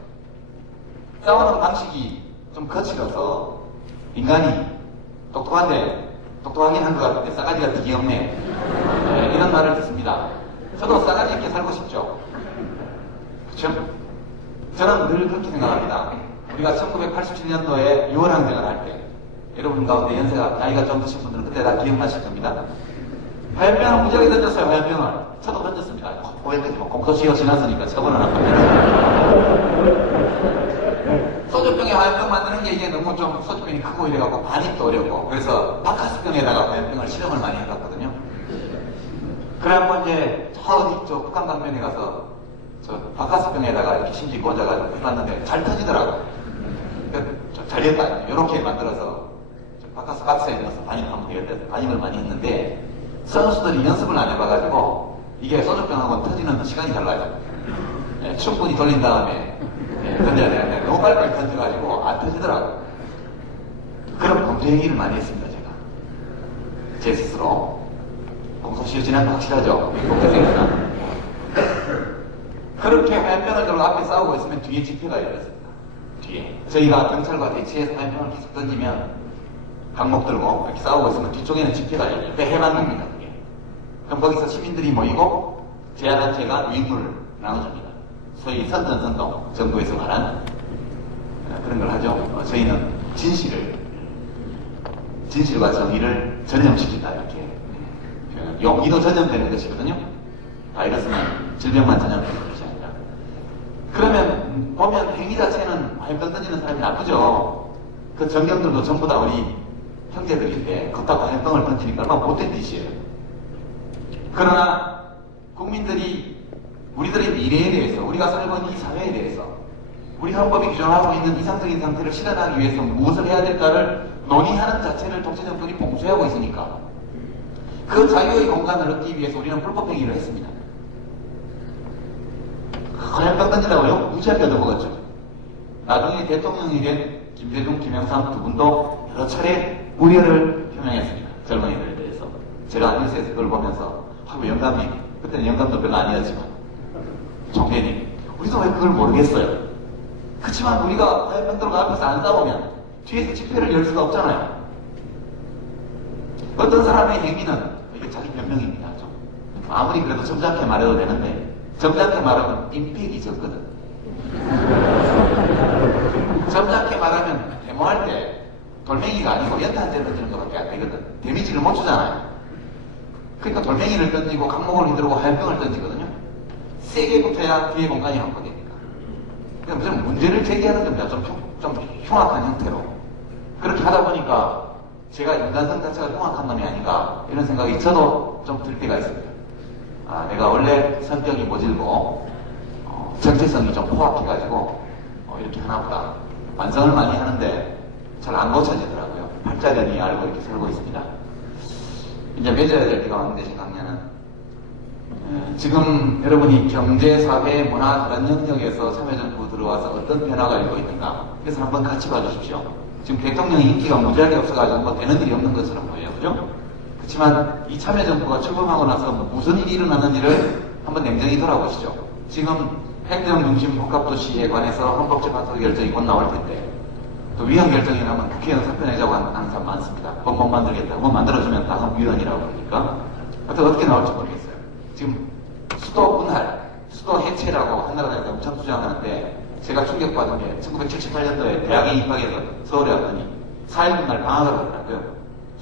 싸우는 방식이 좀 거칠어서 인간이 똑똑하긴 한 것 같은데 싸가지가 되게 없네. 이런 말을 듣습니다. 저도 싸가지 있게 살고 싶죠. 그렇죠? 저는 늘 그렇게 생각합니다. 우리가 1987년도에 6월 항쟁을 할 때 여러분 가운데 나이가 좀 드신 분들은 그때 다 기억나실 겁니다. 화염병을 무지하게 던졌어요. 화염병을. 저도 던졌습니다. 고액까지 공소시효 지났으니까 처벌은 안 받는 소주병에 화염병 만드는 게 이게 너무 좀 소주병이 크고 이래갖고 반입도 어렵고 그래서 바카스병에다가 화염병을 실험을 많이 해봤거든요. 그래갖고 이제 저 북한 방면에 가서 저 바카스병에다가 이렇게 심지 꽂아가지고 해봤는데 잘 터지더라고. 잘 됐다. 이렇게 만들어서 바카스 박스에 넣어서 반입하면 되겠다. 반입을 많이 했는데 선수들이 연습을 안 해봐가지고 이게 소주병하고 터지는 시간이 달라요. 충분히 돌린 다음에 던져야 되는데 너무 빨리 던져가지고 안 터지더라고. 그런 범죄 행위를 많이 했습니다. 제가 제 스스로 공소시효 지난 거 확실하죠? 공개 생각나. 그렇게 화염병을 들고 앞에 싸우고 있으면 뒤에 집회가 열렸습니다. 뒤에 저희가 경찰과 대치해서 화염병을 계속 던지면 강목 들고 이렇게 싸우고 있으면 뒤쪽에는 집회가 열려요. 해방 겁니다. 그게. 그럼 거기서 시민들이 모이고 제야단체가 유익물을 나눠줍니다. 소위 선전선동, 정부에서 말하는 그런 걸 하죠. 저희는 진실과 정의를 전염시킨다 이렇게 용기도 전염되는 것이거든요. 바이러스만 질병만 전염되는 것이 아니라. 그러면 보면 행위 자체는 화염병 던지는 사람이 나쁘죠. 그 전경들도 전부 다 우리 형제들인데 걷다가 화염병을 던지니까 얼마나 못된 짓이에요. 그러나 국민들이 우리들의 미래에 대해서 우리가 살고 있는 이 사회에 대해서 우리 헌법이 규정하고 있는 이상적인 상태를 실현하기 위해서 무엇을 해야 될까를 논의하는 자체를 독재정권이 봉쇄하고 있으니까 그 자유의 공간을 얻기 위해서 우리는 불법행위를 했습니다. 화염병 던지라고요? 무지하게 얻어먹었죠. 나중에 대통령이 된 김대중, 김영삼 두 분도 여러 차례 우려를 표명했습니다. 젊은이들에 대해서. 제가 뉴스에서 그걸 보면서 영감님, 그때는 영감도 별로 아니었지만 총대님, 우리도 왜 그걸 모르겠어요. 그렇지만 우리가 화염병들과 앞에서 안 싸우면 뒤에서 집회를 열 수가 없잖아요. 어떤 사람의 행위는 이게 자기 변명입니다. 좀. 아무리 그래도 점잖게 말해도 되는데 점잖게 말하면 임팩이 적거든. 점잖게 말하면 데모할 때 돌멩이가 아니고 연탄재 던지는 것밖에 안 되거든. 데미지를 못 주잖아요. 그러니까 돌멩이를 던지고 강목을 휘두르고 화염병을 던지거든요. 세게 붙어야 뒤에 공간이 확보되니까. 그러니까 무슨 문제를 제기하는 겁니다. 좀 흉악한 형태로. 그렇게 하다 보니까 제가 인간성 자체가 흉악한 놈이 아닌가 이런 생각이 저도 좀 들 때가 있습니다. 내가 원래 성격이 모질고 정체성이 좀 포악해가지고 이렇게 하나보다 반성을 많이 하는데 잘 안 고쳐지더라고요. 팔자련이 알고 이렇게 살고 있습니다. 이제 맺어야 될 때가 왔는데, 제 강연은. 지금 여러분이 경제, 사회, 문화 다른 영역에서 참여정부 들어와서 어떤 변화가 일고 있는가. 그래서 한번 같이 봐주십시오. 지금 대통령이 인기가 무지하게 없어가지고 뭐 되는 일이 없는 것처럼 보여요. 그죠? 그렇지만 이 참여정부가 출범하고 나서 무슨 일이 일어났는지를 한번 냉정히 돌아보시죠. 지금 행정중심 복합도시에 관해서 헌법재판소 결정이 곧 나올 텐데, 또 위헌 결정이 나면 국회의원 사표 내자고 하는 사람 많습니다. 법 못 만들겠다. 뭐 만들어주면 다 위헌이라고 그러니까. 어떻게 나올지 모르겠어요. 지금 수도 분할, 수도 해체라고 한나라당에서 엄청 주장하는데, 제가 충격받은 게 1978년도에 대학에 입학해서 서울에 왔더니 4일 분날 방학을 하더라고요.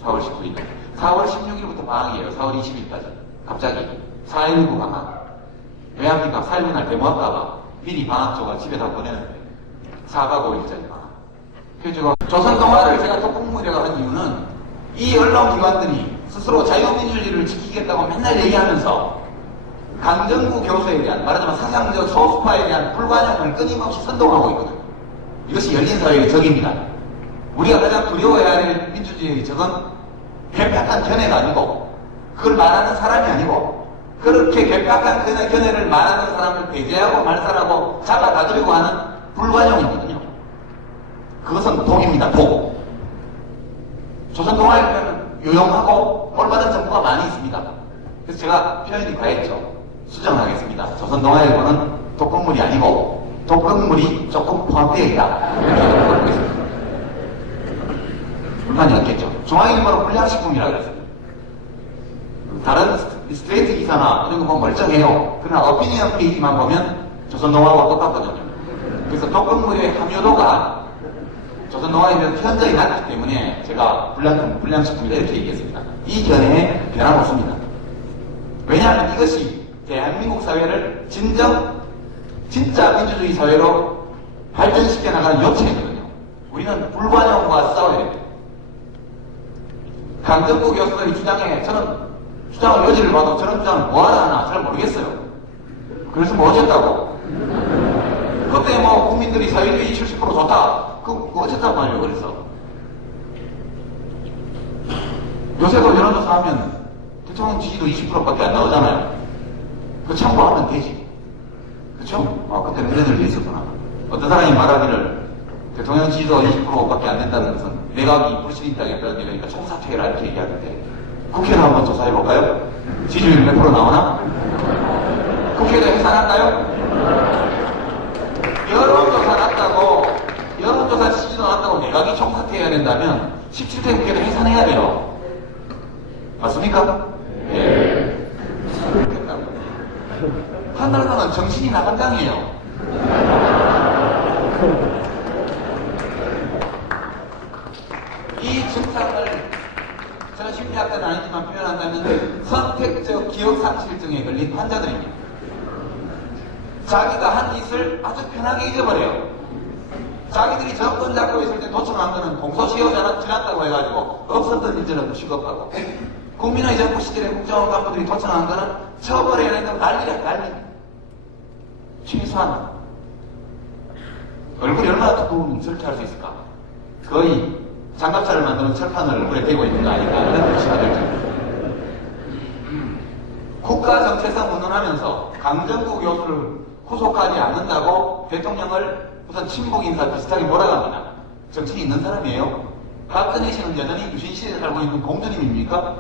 4월 19일. 4월 16일부터 방학이에요. 4월 20일까지. 갑자기 4.19 방학. 왜 합니까? 4일 분날 데모할까봐 미리 방학조가 집에다 보내는데 4박 5일짜리 방학. 그래서 조선동아를 제가 독국무대가 한 이유는 이 언론기관들이 스스로 자유민주주의를 지키겠다고 맨날 얘기하면서 강정구 교수에 대한, 말하자면 사상적 소수파에 대한 불관용을 끊임없이 선동하고 있거든요. 이것이 열린사회의 적입니다. 우리가 가장 두려워해야 할 민주주의의 적은 괴팍한 견해가 아니고, 그걸 말하는 사람이 아니고, 그렇게 괴팍한 견해를 말하는 사람을 배제하고 말살하고 잡아다주려고 하는 불관용이거든요. 그것은 독입니다. 독. 조선동아일보는 유용하고 올바른 정보가 많이 있습니다. 그래서 제가 표현이 과했죠. 수정하겠습니다. 조선동아일보는 독극물이 아니고 독극물이 조금 포함되어 있다. 이렇게 보겠습니다. 불만이 없겠죠. 중앙일보는 불량식품이라고 그랬습니다. 다른 스트레이트 기사나 이런 거 보면 멀쩡해요. 그러나 오피니언 페이지만 보면 조선동아하고 똑같거든요. 그래서 독극물의 함유도가 조선동아일보는 현저히 낮기 때문에 제가 불량식품이다 이렇게 얘기했습니다. 이 견해에 변함없습니다. 왜냐하면 이것이 대한민국 사회를 진짜 민주주의 사회로 발전시켜 나가는 요체이거든요. 우리는 불관용과 싸워야 돼요. 강정구 교수의 주장에 저는 주장을 여지를 봐도 저런 주장을 뭐하러 하나 잘 모르겠어요. 그래서 뭐 어쨌다고? 그때 뭐 국민들이 사회주의 70% 좋다. 그거 어쨌다고 말이에요. 그래서 요새도 여론조사 하면 대통령 지지도 20%밖에 안 나오잖아요. 그거 참고하면 되지. 그쵸? 그때는 그런 일이 있었구나. 어떤 사람이 말하기를 대통령 지지도 20%밖에 안 된다는 것은 내각이 불신임당했다는 얘기니까 총사퇴해라 이렇게 얘기하는데, 국회를 한번 조사해볼까요? 지지율 몇 프로 나오나? 국회도 해산할까요? 여론조사 지지도 났다고 내각이 총사퇴해야 된다면 17대 국회도 해산해야 돼요. 맞습니까? 네. 한나라당은 정신이 나간 당이에요. 이 증상을 저는 심리학자는 아니지만 표현한다면 선택적 기억상실증에 걸린 환자들입니다. 자기가 한 짓을 아주 편하게 잊어버려요. 자기들이 정권 잡고 있을 때 도청한 거는 공소시효 지났다고 해가지고 없었던 일처럼 취급하고, 국민의 정부 시절에 국정원 간부들이 도청한 거는 처벌해야 된다고 난리야 난리. 최소한 얼굴이 얼마나 두꺼우면 저렇게 할 수 있을까? 거의 장갑차를 만드는 철판을 얼굴에 대고 있는 거 아닌가 이런 뜻이가 될 정도. 국가 정체성 운운하면서 강정구 교수를 후속하지 않는다고 대통령을 무슨 친북 인사 비슷하게 몰아갑니다. 정신이 있는 사람이에요. 박근혜 씨는 여전히 유신시대에 살고 있는 공주님입니까?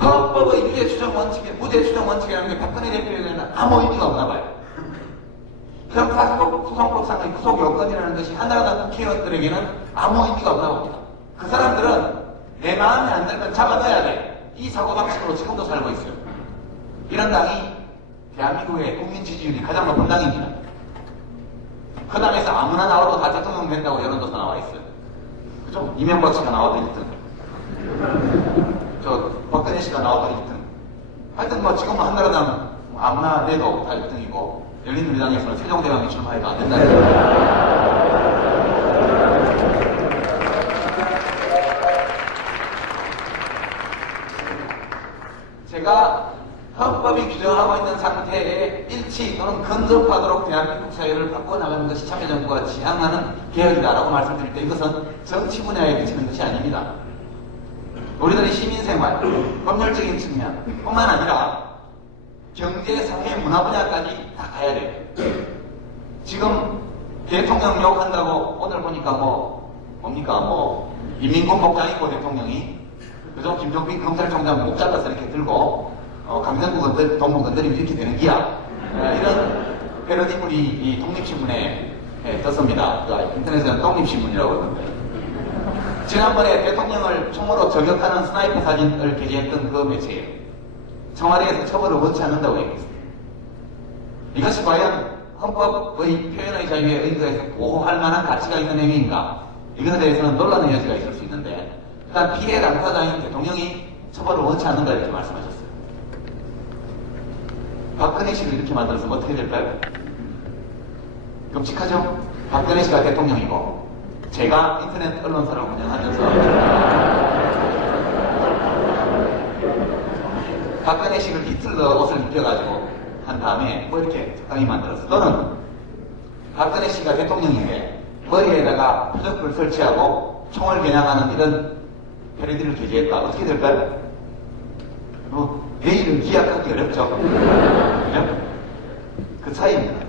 헌법의 유죄 추정 원칙에, 무죄 추정 원칙이라는 게 박근혜 대표에게는 아무 의미가 없나 봐요. 형사소송법상의 구속 요건이라는 것이 한나라당 국회의원들에게는 아무 의미가 없나 봅니다. 그 사람들은 내 마음에 안 들면 잡아넣어야 돼. 이 사고방식으로 지금도 살고 있어요. 이런 당이 대한민국의 국민 지지율이 가장 높은 당입니다. 그 당에서 아무나 나와도 다 대통령 된다고 여론조사 나와 있어요. 그죠? 이명박 씨가 나와도 1등. 박근혜 씨가 나와도 1등. 하여튼 뭐 지금은 한나라당 아무나 내도 다 1등이고, 열린우리당에서는 세종대왕이 출마해도 안 된다는 거예요. 제가 헌법이 규정하고 있는 상태에 일치 또는 근접하도록 대한민국 사회를 바꿔나가는 것이 참여정부가 지향하는 개혁이다라고 말씀드릴 때 이것은 정치 분야에 그치는 것이 아닙니다. 우리들의 시민생활, 법률적인 측면 뿐만 아니라 경제, 사회, 문화 분야까지 다 가야 돼요. 지금 대통령 욕한다고 오늘 보니까 뭡니까 인민군 목장 입고 대통령이 그죠? 김종빈 검찰총장 목 잘라서 이렇게 들고 강정구 동문 건드리면 이렇게 되는 기야. 이런 패러디물이 이 독립신문에 떴습니다. 인터넷에는 독립신문이라고 하던데. 지난번에 대통령을 총으로 저격하는 스나이퍼 사진을 게재했던 그 매체예요. 청와대에서 처벌을 원치 않는다고 얘기했습니다. 이것이 과연 헌법의 표현의 자유에 의거해서 보호할 만한 가치가 있는 행위인가? 이것에 대해서는 논란의 여지가 있을 수 있는데 일단 피해 당사자인 대통령이 처벌을 원치 않는다 이렇게 말씀하셨어요. 박근혜 씨를 이렇게 만들어서 어떻게 될까요? 끔찍하죠? 박근혜 씨가 대통령이고 제가 인터넷 언론사를 운영하면서 박근혜 씨를 히틀러 옷을 입혀가지고 한 다음에 이렇게 적당히 만들었어. 또는 박근혜 씨가 대통령인데 머리에다가 부적불 설치하고 총을 겨냥하는 이런 패러디를 게재했다. 어떻게 될까요? 내일은 기약하기 어렵죠. 그죠? 그 차이입니다.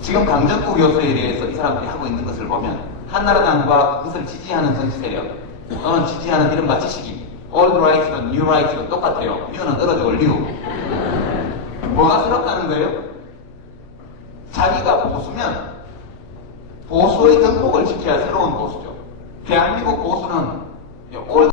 지금 강정구 교수에 대해서 이 사람들이 하고 있는 것을 보면 한나라당과 그것을 지지하는 정치 세력 또는 지지하는 이른바 지식인 old rights든 new rights든 똑같아요. new는 떨어지고 new. 뭐가 새롭다는 거예요? 자기가 보수면 보수의 덕목을 지켜야 새로운 보수죠. 대한민국 보수는 old